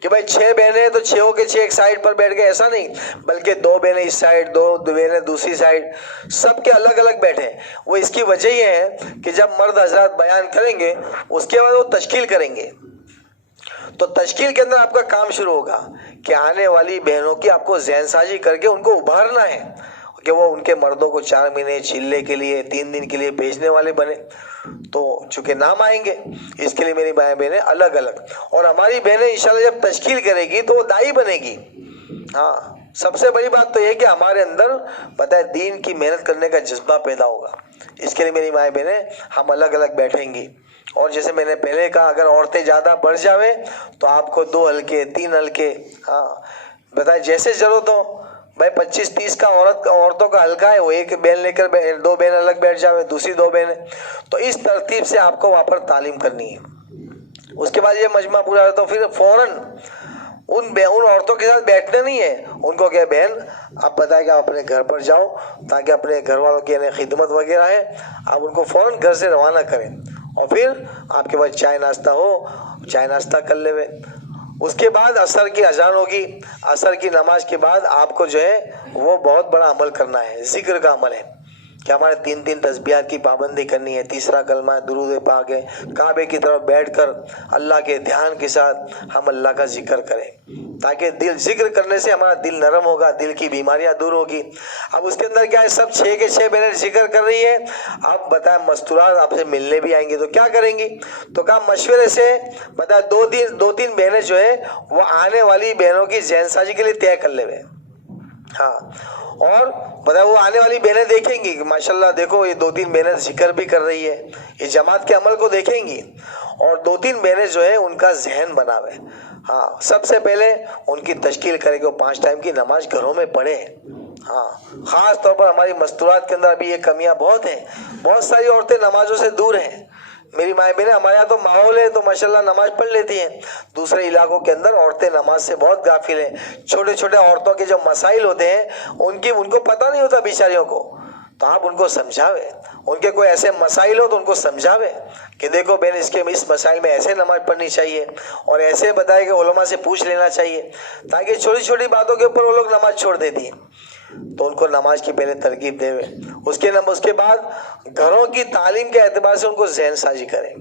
کہ بھائی 6 بہنیں ہیں تو 6 کے 6 ایک سائڈ پر بیٹھ گئے، ایسا نہیں، بلکہ 2 بہنیں اس سائڈ، 2 بہنیں دوسری سائڈ، سب کے الگ الگ بیٹھے۔ وہ اس کی وجہ یہ ہے کہ جب مرد حضرات بیان کریں گے اس کے بعد وہ تشکیل کریں گے، تو تشکیل کے اندر آپ کا کام شروع ہوگا کہ آنے والی بہنوں کی آپ کو ذہن سازی کر کے ان کو ابھارنا ہے کہ وہ ان کے مردوں کو 4 مہینے چلنے کے لیے 3 دن کے لیے بھیجنے والے بنے۔ تو چونکہ نام آئیں گے اس کے لیے میری بھائی بہنیں الگ الگ، اور ہماری بہنیں انشاءاللہ جب تشکیل کرے گی تو وہ دائی بنے گی۔ ہاں، سب سے بڑی بات تو یہ کہ ہمارے اندر پتہ ہے دین کی محنت کرنے کا جذبہ پیدا ہوگا۔ اس کے لیے میری ماں بہنیں ہم الگ الگ بیٹھیں گی، اور جیسے میں نے پہلے کہا اگر عورتیں زیادہ بڑھ جاویں تو آپ کو 2 حلقے 3 حلقے، ہاں بتائیں جیسے ضرورت ہو۔ بھائی 25-30 کا عورتوں کا حلقہ ہے، وہ ایک بہن لے کر 2 بہن الگ بیٹھ جاوے، دوسری 2 بہنیں، تو اس ترتیب سے آپ کو وہاں پر تعلیم کرنی ہے۔ اس کے بعد یہ مجمع پورا ہو تو پھر فوراً ان عورتوں کے ساتھ بیٹھنا نہیں ہے، ان کو کہ بہن آپ بتائیں کہ آپ اپنے گھر پر جاؤ، تاکہ اپنے گھر والوں کی یعنی خدمت وغیرہ ہے، آپ ان کو فوراً گھر سے روانہ کریں، اور پھر آپ کے پاس چائے ناشتہ ہو، چائے ناشتہ کر لے۔ اس کے بعد عصر کی اذان ہوگی، عصر کی نماز کے بعد آپ کو جو ہے وہ بہت بڑا عمل کرنا ہے، ذکر کا عمل ہے کہ ہمارے 3 تسبیحات کی پابندی کرنی ہے، تیسرا کلمہ ہے درود پاک ہے، کعبے کی طرف بیٹھ کر اللہ کے دھیان کے ساتھ ہم اللہ کا ذکر کریں، تاکہ ذکر کرنے سے ہمارا دل نرم ہوگا، دل کی بیماریاں دور ہوگی۔ اب اس کے اندر کیا ہے، سب 6 کے 6 بہنیں ذکر کر رہی ہے، آپ بتائیں مستورات آپ سے ملنے بھی آئیں گی تو کیا کریں گی؟ تو کہا مشورے سے بتائیں 2-3 بہنیں جو ہے وہ آنے والی بہنوں کی ذہن سازی کے لیے طے کر لے ہوئے، ہاں، اور پتہ وہ آنے والی بہنیں دیکھیں گی کہ ماشاءاللہ دیکھو یہ 2-3 بہنیں ذکر بھی کر رہی ہے، یہ جماعت کے عمل کو دیکھیں گی، اور 2-3 بہنیں جو ہے ان کا ذہن بناوے۔ ہاں، سب سے پہلے ان کی تشکیل کرے کہ وہ 5 ٹائم کی نماز گھروں میں پڑھے۔ ہاں، خاص طور پر ہماری مستورات کے اندر ابھی یہ کمیاں بہت ہیں، بہت ساری عورتیں نمازوں سے دور ہیں۔ میری مائیں بہنیں ہمارے یہاں تو ماحول ہے تو ماشاءاللہ نماز پڑھ لیتی ہیں، دوسرے علاقوں کے اندر عورتیں نماز سے بہت غافل ہیں، چھوٹے چھوٹے عورتوں کے جو مسائل ہوتے ہیں ان کو پتہ نہیں ہوتا بیچاریوں کو، تو آپ ان کو سمجھاوے، ان کے کوئی ایسے مسائل ہو تو ان کو سمجھاوے کہ دیکھو بہن اس مسائل میں ایسے نماز پڑھنی چاہیے، اور ایسے بتائے کہ علماء سے پوچھ لینا چاہیے، تاکہ چھوٹی چھوٹی باتوں کے اوپر وہ لوگ نماز چھوڑ دیتی ہیں، تو ان کو نماز کی پہلے ترغیب دے۔ اس کے بعد گھروں کی تعلیم کے اعتبار سے ان کو ذہن سازی کریں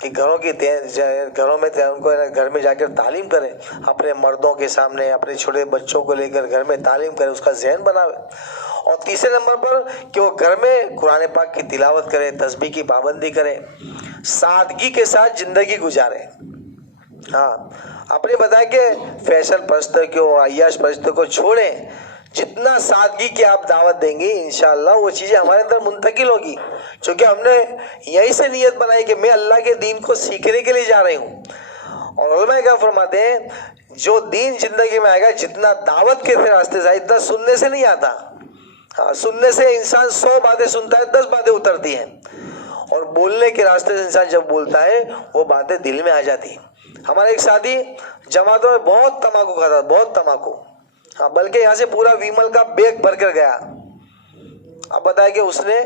کہ گھروں میں ان کو گھر میں جا کر تعلیم کریں، اپنے مردوں کے سامنے اپنے چھوٹے بچوں کو لے کر گھر میں تعلیم کریں، اس کا ذہن بناوے۔ اور تیسرے نمبر پر کہ وہ گھر میں قرآن پاک کی تلاوت کرے، تسبیح کی پابندی کرے، سادگی کے ساتھ زندگی گزارے۔ ہاں، اپنے بتائیں کہ فیشن پرست کو، عیاش پرست کو چھوڑیں، جتنا سادگی کی آپ دعوت دیں گے انشاءاللہ وہ چیزیں ہمارے اندر منتقل ہوگی، چونکہ ہم نے یہی سے نیت بنائی کہ میں اللہ کے دین کو سیکھنے کے لیے جا رہی ہوں۔ اور علماء کیا فرماتے ہیں، جو دین زندگی میں آئے گا جتنا دعوت کے راستے سے اتنا سننے سے نہیں آتا۔ ہاں، سننے سے انسان 100 باتیں سنتا ہے، 10 باتیں اترتی ہیں، اور بولنے کے راستے سے انسان جب بولتا ہے وہ باتیں دل میں آ جاتی ہیں۔ ہمارے ایک ساتھی جماعتوں میں بہت تماکو کھاتا، بہت تماکو، ہاں، بلکہ یہاں سے پورا ویمل کا بیگ بھر کر گیا۔ اب بتائے کہ اس نے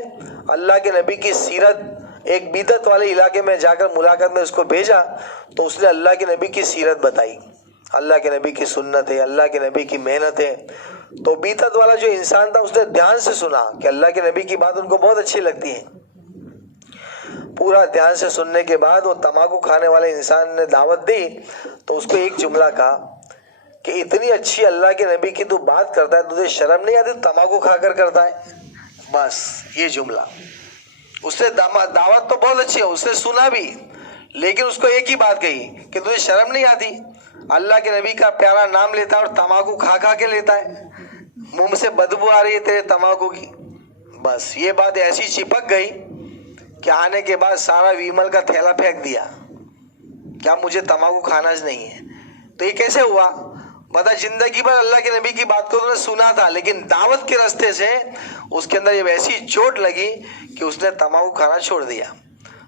اللہ کے نبی کی سیرت، ایک بدعت والے علاقے میں جا کر ملاقات میں اس کو بھیجا تو اس نے اللہ کے نبی کی سیرت بتائی، اللہ کے نبی کی سنت ہے، اللہ کے نبی کی محنت ہے۔ تو بدعت والا جو انسان تھا اس نے دھیان سے سنا کہ اللہ کے نبی کی بات ان کو بہت اچھی لگتی ہے، پورا دھیان سے سننے کے بعد وہ تماکو کھانے والے انسان نے دعوت دی تو اس کو ایک جملہ کہا کہ اتنی اچھی اللہ کے نبی کی تو بات کرتا ہے، تجھے شرم نہیں آتی تماکو کھا کر کرتا ہے؟ بس یہ جملہ، اس نے دعوت تو بہت اچھی ہے، اس نے سنا بھی، لیکن اس کو ایک ہی بات کہی کہ تجھے شرم نہیں آتی، اللہ کے نبی کا پیارا نام لیتا ہے اور تماکو کھا کھا کے لیتا ہے، منہ سے بدبو آ رہی ہے تیرے تماکو کی۔ بس یہ بات ایسی چپک گئی کہ آنے کے بعد سارا ویمل کا تھیلا پھینک دیا، کیا مجھے تماکو کھانا نہیں ہے۔ تو یہ کیسے ہوا؟ بتا، زندگی بھر اللہ کے نبی کی بات کو تو نے سنا تھا، لیکن دعوت کے راستے سے اس کے اندر یہ ویسی چوٹ لگی کہ اس نے تماکو کھانا چھوڑ دیا۔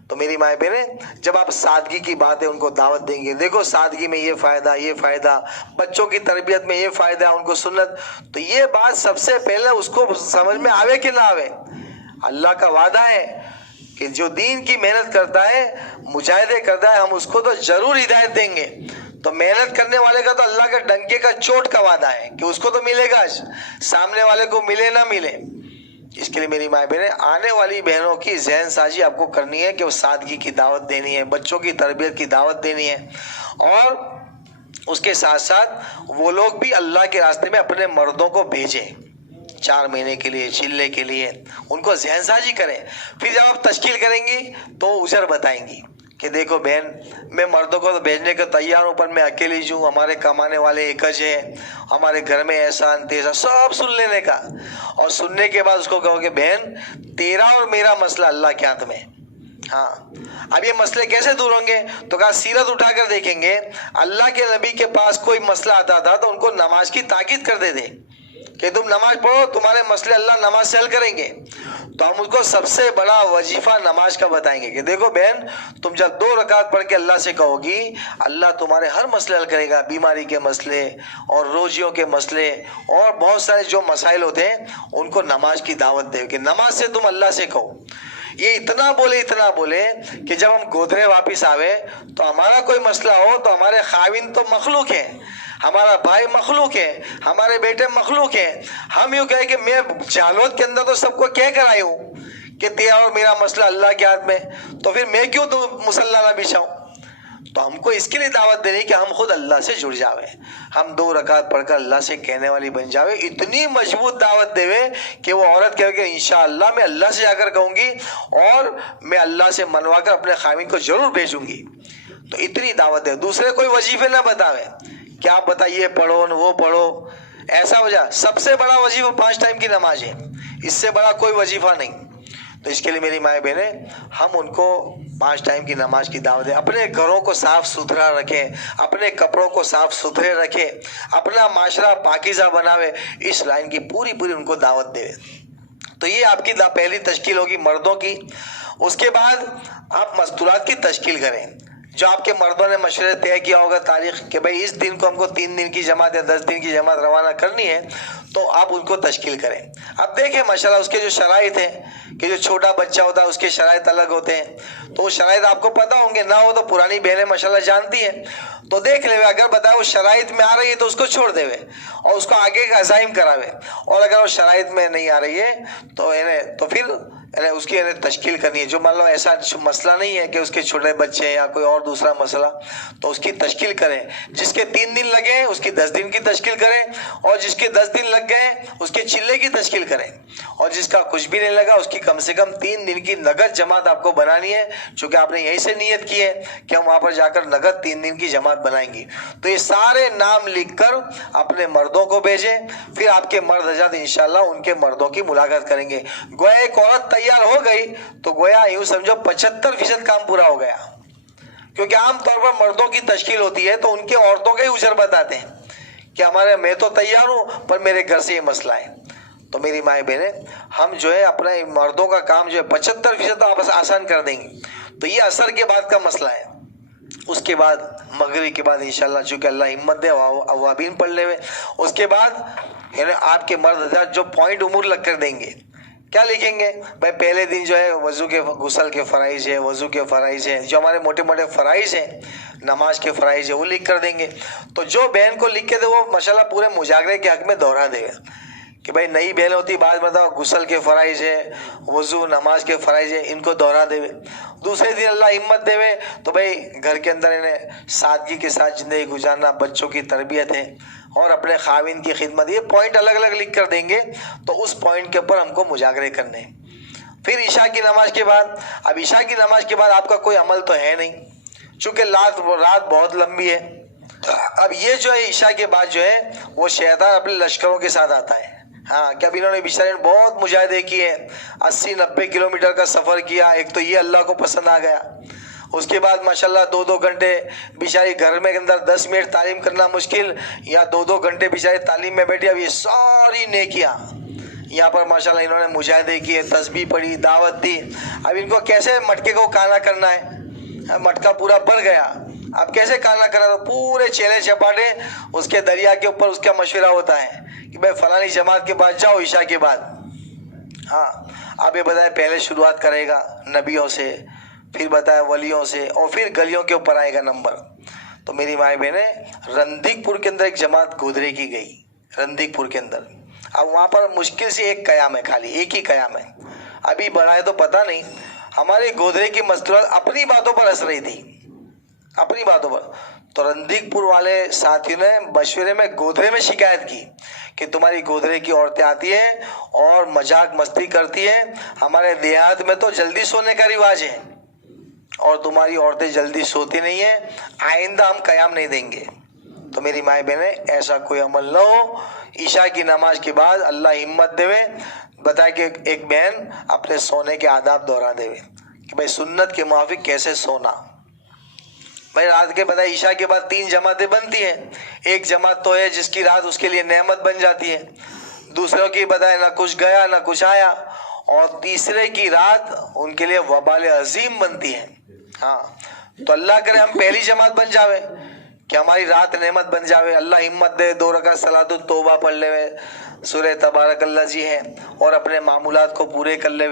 تو میری مائیں بہنیں، جب آپ سادگی کی باتیں ان کو دعوت دیں گے، دیکھو سادگی میں یہ فائدہ، یہ فائدہ، بچوں کی تربیت میں یہ فائدہ، ان کو سنت، تو یہ بات سب سے پہلے اس کو سمجھ میں آوے کہ نہ آوے، اللہ کا وعدہ ہے کہ جو دین کی محنت کرتا ہے، مجاہدے کرتا ہے، ہم اس کو تو ضرور ہدایت دیں گے۔ تو محنت کرنے والے کا تو اللہ کے ڈنکے کا چوٹ کا وعدہ ہے کہ اس کو تو ملے گا، سامنے والے کو ملے نہ ملے۔ اس کے لیے میری ماں بہنیں، آنے والی بہنوں کی ذہن سازی آپ کو کرنی ہے کہ وہ سادگی کی دعوت دینی ہے، بچوں کی تربیت کی دعوت دینی ہے، اور اس کے ساتھ ساتھ وہ لوگ بھی اللہ کے راستے میں اپنے مردوں کو بھیجیں 4 مہینے کے لیے، چلنے کے لیے، ان کو ذہن سازی کریں۔ پھر جب آپ تشکیل کریں گی تو اجر بتائیں گی کہ دیکھو بہن، میں مردوں کو تو بھیجنے کو تیار ہوں، پر میں اکیلی جو ہمارے کمانے والے ایکج ہیں، ہمارے گھر میں ایسا تیسا، سب سن لینے کا، اور سننے کے بعد اس کو کہو کہ بہن تیرا اور میرا مسئلہ اللہ کے ہاتھ میں۔ ہاں، اب یہ مسئلے کیسے دور ہوں گے؟ تو کہا سیرت اٹھا کر دیکھیں گے، اللہ کے نبی کے پاس کوئی مسئلہ آتا تھا تو ان کو نماز کی تاکید کرتے تھے کہ تم نماز پڑھو، تمہارے مسئلے اللہ نماز سے حل کریں گے۔ تو ہم اس کو سب سے بڑا وظیفہ نماز کا بتائیں گے کہ دیکھو بہن، تم جب 2 رکعت پڑھ کے اللہ سے کہو گی، اللہ تمہارے ہر مسئلے حل کرے گا، بیماری کے مسئلے اور روزیوں کے مسئلے اور بہت سارے جو مسائل ہوتے ہیں، ان کو نماز کی دعوت دے کہ نماز سے تم اللہ سے کہو۔ یہ اتنا بولے کہ جب ہم گودرے واپس آوے تو ہمارا کوئی مسئلہ ہو تو ہمارے خاوند تو مخلوق ہے، ہمارا بھائی مخلوق ہے، ہمارے بیٹے مخلوق ہیں، ہم یوں کہے کہ میں جہالت کے اندر تو سب کو کہہ کر آئی ہوں کہ تیرا اور میرا مسئلہ اللہ کے ہاتھ میں، تو پھر میں کیوں تو مصلی نہ بچھاؤں؟ تو ہم کو اس کے لیے دعوت دینی کہ ہم خود اللہ سے جڑ جاوے، ہم 2 رکعت پڑھ کر اللہ سے کہنے والی بن جاوے، اتنی مضبوط دعوت دے کہ وہ عورت کہے کہ انشاءاللہ میں اللہ سے جا کر کہوں گی اور میں اللہ سے منوا کر اپنے خاوند کو ضرور بھیجوں گی۔ تو اتنی دعوت دے، دوسرے کوئی وظیفے نہ بتاوے کہ آپ بتائیے پڑھو وہ پڑھو، ایسا ہو جا۔ سب سے بڑا وظیفہ 5 ٹائم کی نماز ہے، اس سے بڑا کوئی وظیفہ نہیں۔ تو اس کے لیے میری مائیں بہنیں، ہم ان کو 5 ٹائم کی نماز کی دعوت دیں، اپنے گھروں کو صاف ستھرا رکھیں، اپنے کپڑوں کو صاف ستھرے رکھیں، اپنا معاشرہ پاکیزہ بناوے، اس لائن کی پوری ان کو دعوت دے۔ تو یہ آپ کی پہلی تشکیل ہوگی مردوں کی۔ اس کے بعد آپ مستورات کی تشکیل کریں، جو آپ کے مردوں نے مشورے طے کیا ہوگا تاریخ کہ بھائی اس دن کو ہم کو 3 دن کی جماعت یا 10 دن کی جماعت روانہ کرنی ہے، تو آپ ان کو تشکیل کریں۔ اب دیکھیں ماشاءاللہ اس کے جو شرائط ہیں کہ جو چھوٹا بچہ ہوتا ہے اس کے شرائط الگ ہوتے ہیں، تو وہ شرائط آپ کو پتہ ہوں گے، نہ ہو تو پرانی بہنیں ماشاءاللہ جانتی ہیں، تو دیکھ لے، اگر بتائے وہ شرائط میں آ رہی ہے تو اس کو چھوڑ دے اور اس کو آگے کا عزائم کراوے، اور اگر وہ شرائط میں نہیں آ رہی ہے تو پھر اس کی تشکیل کرنی ہے۔ جو مان لو ایسا مسئلہ نہیں ہے کہ اس کے چھوٹے بچے یا کوئی اور دوسرا مسئلہ، تو اس کی تشکیل کریں۔ جس کے 3 دن لگے اس کی 10 دن کی تشکیل کریں، اور جس کے 10 دن لگ گئے اس کے چلے کی تشکیل کریں، اور جس کا کچھ بھی نہیں لگا اس کی کم سے کم 3 دن کی نگد جماعت آپ کو بنانی ہے، چونکہ آپ نے یہیں سے نیت کی ہے کہ ہم وہاں پر جا کر نگد 3 دن کی جماعت بنائیں گی۔ تو یہ سارے نام لکھ کر اپنے مردوں کو بھیجیں، پھر آپ کے مرد حضرات انشاءاللہ ان کے مردوں کی ملاقات کریں گے۔ گویا ایک عورت تیار ہو گئی تو گویا یوں سمجھو 75% کام پورا ہو گیا، کیونکہ عام طور پر مردوں کی تشکیل ہوتی ہے تو ان کے عورتوں کے ہی اجر بتاتے ہیں کہ میں تو تیار ہوں پر میرے گھر سے یہ مسئلہ ہے۔ تو میری مائیں بہنیں، ہم جو ہے اپنے مردوں کا کام جو ہے 75% تو آپ آسان کر دیں گے۔ تو یہ عصر کے بعد کا مسئلہ ہے۔ اس کے بعد مغرب کے بعد انشاءاللہ چونکہ اللہ ہمت دے اوابین پڑھ لے ہوئے، اس کے بعد یعنی آپ کے مرد حضرات جو پوائنٹ امور لگ کر دیں گے، کیا لکھیں گے؟ بھائی پہلے دن جو ہے وضو کے غسل کے فرائض ہے، وضو کے فرائض ہیں، جو ہمارے موٹے موٹے فرائض ہیں، نماز کے فرائض ہے، وہ لکھ کر دیں گے۔ تو جو بہن کو لکھ کے دے وہ ماشاءاللہ پورے مجاگرے کے حق میں دوہرا دے گا کہ بھائی نئی بہن ہوتی بعض مطلب غسل کے فرائض ہے، وضو نماز کے فرائض ہے، ان کو دوہرا دے۔ دوسرے دن اللہ ہمت دے تو بھائی گھر کے اندر انہیں سادگی کے ساتھ زندگی گزارنا، بچوں کی تربیت ہے اور اپنے خاوند کی خدمت، یہ پوائنٹ الگ الگ لکھ کر دیں گے۔ تو اس پوائنٹ کے اوپر ہم کو مجاگرے کرنے ہیں۔ پھر عشاء کی نماز کے بعد، اب عشاء کی نماز کے بعد آپ کا کوئی عمل تو ہے نہیں چونکہ رات بہت لمبی ہے۔ اب یہ جو ہے عشاء کے بعد جو ہے وہ شیطان اپنے لشکروں کے ساتھ آتا ہے۔ ہاں، کہ اب انہوں نے بیچارے بہت مجاہدے کیے، 80-90 کلومیٹر کا سفر کیا، ایک تو یہ اللہ کو پسند آ گیا، اس کے بعد ماشاءاللہ 2-2 گھنٹے بیچاری گھر میں اندر 10 منٹ تعلیم کرنا مشکل، یا 2-2 گھنٹے بیچاری تعلیم میں بیٹھی۔ اب یہ ساری نیکیاں یہاں پر ماشاءاللہ انہوں نے مجاہدے کیے، تسبیح پڑھی، دعوت دی۔ اب ان کو کیسے مٹکے کو کانا کرنا ہے؟ مٹکا پورا بھر گیا، اب کیسے کانا کرنا؟ تو پورے چیلے چپاٹے اس کے دریا کے اوپر اس کا مشورہ ہوتا ہے کہ بھائی فلانی جماعت کے بعد جاؤ عشاء کے بعد۔ ہاں، اب یہ بتائے پہلے شروعات کرے گا نبیوں سے، پھر بتائے ولیوں سے، اور پھر گلیوں کے اوپر آئے گا نمبر۔ تو میری مائی بہنیں، رندیک پور کے اندر ایک جماعت گودرے کی گئی، رندیک پور کے اندر۔ اب وہاں پر مشکل سے ایک قیام ہے، خالی ایک ہی قیام ہے، ابھی بڑھا ہے تو پتہ نہیں۔ ہمارے گودرے کی مستورات اپنی باتوں پر ہنس رہی تھی، اپنی باتوں پر۔ تو رندیک پور والے ساتھیوں نے مشورے میں گودرے میں شکایت کی کہ تمہاری گودرے کی عورتیں آتی ہیں اور مذاق مستی کرتی ہیں، ہمارے دیہات میں تو جلدی سونے کا رواج ہے اور تمہاری عورتیں جلدی سوتی نہیں ہیں، آئندہ ہم قیام نہیں دیں گے۔ تو میری مائیں بہنیں، ایسا کوئی عمل نہ ہو۔ عشاء کی نماز کے بعد اللہ ہمت دے، بتائے کہ ایک بہن اپنے سونے کے آداب دہرا دے کہ بھائی سنت کے موافق کیسے سونا۔ بھائی رات کے بتائے عشاء کے بعد 3 جماعتیں بنتی ہیں، ایک جماعت تو ہے جس کی رات اس کے لیے نعمت بن جاتی ہے، دوسروں کی بتائے نہ کچھ گیا نہ کچھ آیا، اور تیسرے کی رات ان کے لیے وبال عظیم بنتی ہے۔ ہاں، تو اللہ کرے ہم پہلی جماعت بن جاوے کہ ہماری رات نعمت بن جاوے۔ اللہ ہمت دے، 2 رکعت صلاۃ التوبہ پڑھ لے، سورہ تبارک اللہ جی ہے، اور اپنے معمولات کو پورے کر لے،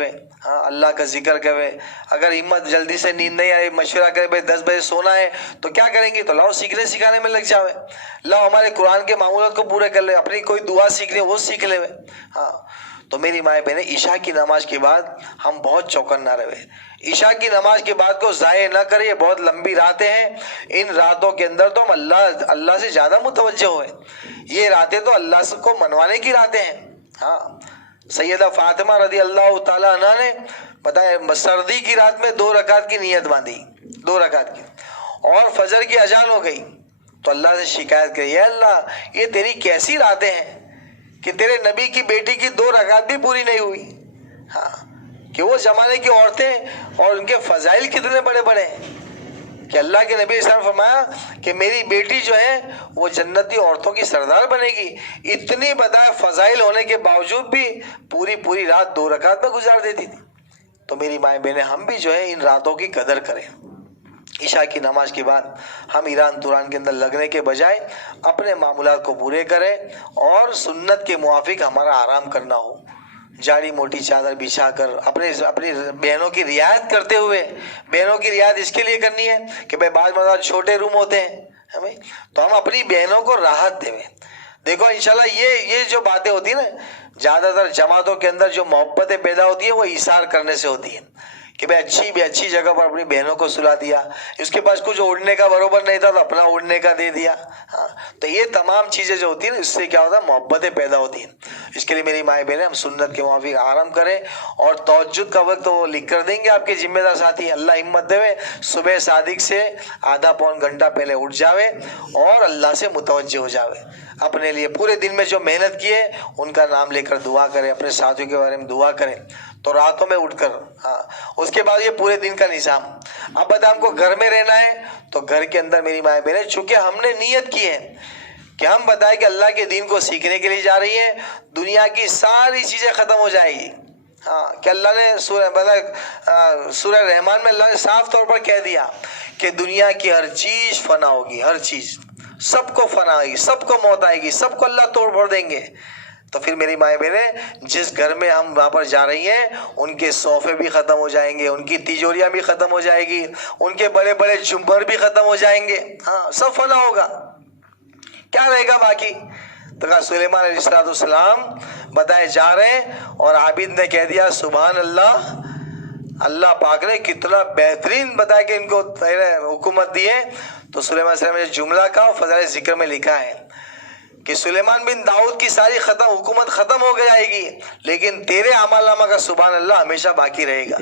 ہاں اللہ کا ذکر کرے۔ اگر ہمت جلدی سے نیند نہیں آئی، مشورہ کرے بھائی 10 بجے سونا ہے تو کیا کریں گے، تو لاؤ سیکھنے سکھانے میں لگ جاوے، لاؤ ہمارے قرآن کے معمولات کو پورے کر لے، اپنی کوئی دعا سیکھنی وہ سیکھ لے۔ ہاں، تو میری مائیں بہنیں، عشاء کی نماز کے بعد ہم بہت چوکنا رہے۔ عشاء کی نماز کے بعد کو ضائع نہ کرے، بہت لمبی راتیں ہیں، ان راتوں کے اندر تو ہم اللہ سے زیادہ متوجہ ہوئے۔ یہ راتیں تو اللہ کو منوانے کی راتیں ہیں۔ ہاں، سیدہ فاطمہ رضی اللہ تعالیٰ عنہ نے بتایا سردی کی رات میں 2 رکعت کی نیت باندھی، 2 رکعت کی، اور فجر کی اذان ہو گئی تو اللہ سے شکایت کری، اے اللہ یہ تیری کیسی راتیں ہیں کہ تیرے نبی کی بیٹی کی 2 رکعت بھی پوری نہیں ہوئی۔ ہاں، کہ وہ زمانے کی عورتیں اور ان کے فضائل کتنے بڑے بڑے ہیں کہ اللہ کے نبی صلی اللہ علیہ وسلم نے فرمایا کہ میری بیٹی جو ہے وہ جنتی عورتوں کی سردار بنے گی۔ اتنی بتائے فضائل ہونے کے باوجود بھی پوری رات 2 رکعت میں گزار دیتی تھی۔ تو میری مائیں بہنیں، ہم بھی جو ہے ان راتوں کی قدر کریں۔ عشاء کی نماز کے بعد ہم ایران توران کے اندر لگنے کے بجائے اپنے معمولات کو پورے کریں، اور سنت کے موافق ہمارا آرام کرنا ہو، جاڑی موٹی چادر بچھا کر اپنی بہنوں کی رعایت کرتے ہوئے۔ بہنوں کی رعایت اس کے لیے کرنی ہے کہ بھائی بعض مرات چھوٹے روم ہوتے ہیں، تو ہم اپنی بہنوں کو راحت دیں۔ دیکھو انشاءاللہ یہ جو باتیں ہوتی ہیں نا، زیادہ تر جماعتوں کے اندر جو محبتیں پیدا ہوتی ہیں وہ ایثار کرنے سے ہوتی ہیں کہ بھائی اچھی جگہ پر اپنی بہنوں کو سلا دیا، اس کے پاس کچھ اڑنے کا بروبر نہیں تھا تو اپنا اڑنے کا دے دیا۔ ہاں، تو یہ تمام چیزیں جو ہوتی ہیں نا، اس سے کیا ہوتا ہے، محبتیں پیدا ہوتی ہیں۔ اس کے لیے میری مائیں بہنیں، ہم سنت کے موافق آرام کریں، اور تہجد کا وقت وہ لکھ کر دیں گے آپ کے ذمہ دار ساتھی، اللہ ہمت دے، صبح صادق سے آدھا پون گھنٹہ پہلے اٹھ جاوے اور اللہ سے متوجہ ہو جاوے۔ اپنے لیے پورے دن میں جو محنت کی ہے ان کا نام لے کر دعا کریں، اپنے ساتھیوں کے بارے میں دعا کریں، تو راتوں میں اٹھ کر۔ ہاں، اس کے بعد یہ پورے دن کا نظام۔ اب بتا ہم کو گھر میں رہنا ہے تو گھر کے اندر میری مائیں بہنیں، چونکہ ہم نے نیت کی ہے کہ ہم بتائیں کہ اللہ کے دین کو سیکھنے کے لیے جا رہی ہیں، دنیا کی ساری چیزیں ختم ہو جائے گی۔ ہاں، کہ اللہ نے سورہ رحمان میں اللہ نے صاف طور پر کہہ دیا کہ دنیا کی ہر چیز فنا ہوگی، ہر چیز، سب کو فنا آئے گی، سب کو موت آئے گی، سب کو اللہ توڑ پھوڑ دیں گے۔ تو پھر میری مائیں بہنیں، جس گھر میں ہم وہاں پر جا رہی ہیں ان کے صوفے بھی ختم ہو جائیں گے، ان کی تجوریاں بھی ختم ہو جائے گی، ان کے بڑے بڑے جھومر بھی ختم ہو جائیں گے۔ ہاں، سب فنا ہوگا، کیا رہے گا باقی؟ تو کہا سلیمان علیہ السلام بتائے جا رہے ہیں، اور عابد نے کہہ دیا سبحان اللہ، اللہ پاک نے کتنا بہترین بتایا کہ ان کو حکومت دی ہے۔ تو سلیمان علیہ السلام نے جملہ کہا، فضائل ذکر میں لکھا ہے کہ سلیمان بن داؤد کی ساری حکومت ختم ہو جائے گی، لیکن تیرے اعمال نامہ کا سبحان اللہ ہمیشہ باقی رہے گا۔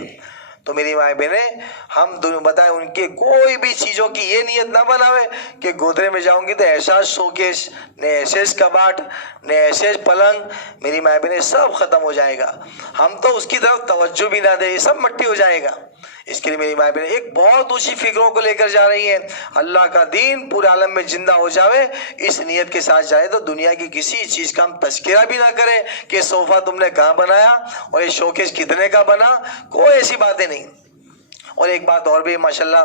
تو میری مائیں بہنیں، ہم بتائیں ان کے کوئی بھی چیزوں کی یہ نیت نہ بناوے کہ گودرے میں جاؤں گی تو ایسا شوکیش، نہ ایسے کباٹ، نہ ایسے پلنگ، میری مائیں بہنیں سب ختم ہو جائے گا۔ ہم تو اس کی طرف توجہ بھی نہ دیں، یہ سب مٹی ہو جائے گا۔ اس کے لیے میری مائیں بہنیں ایک بہت اونچی فکروں کو لے کر جا رہی ہیں، اللہ کا دین پورے عالم میں زندہ ہو جاوے، اس نیت کے ساتھ جائے تو دنیا کی کسی چیز کا ہم تذکرہ بھی نہ کریں کہ صوفہ تم نے کہاں بنایا اور یہ شوکیس کتنے کا بنا، کوئی ایسی باتیں نہیں۔ اور ایک بات اور بھی ماشاءاللہ،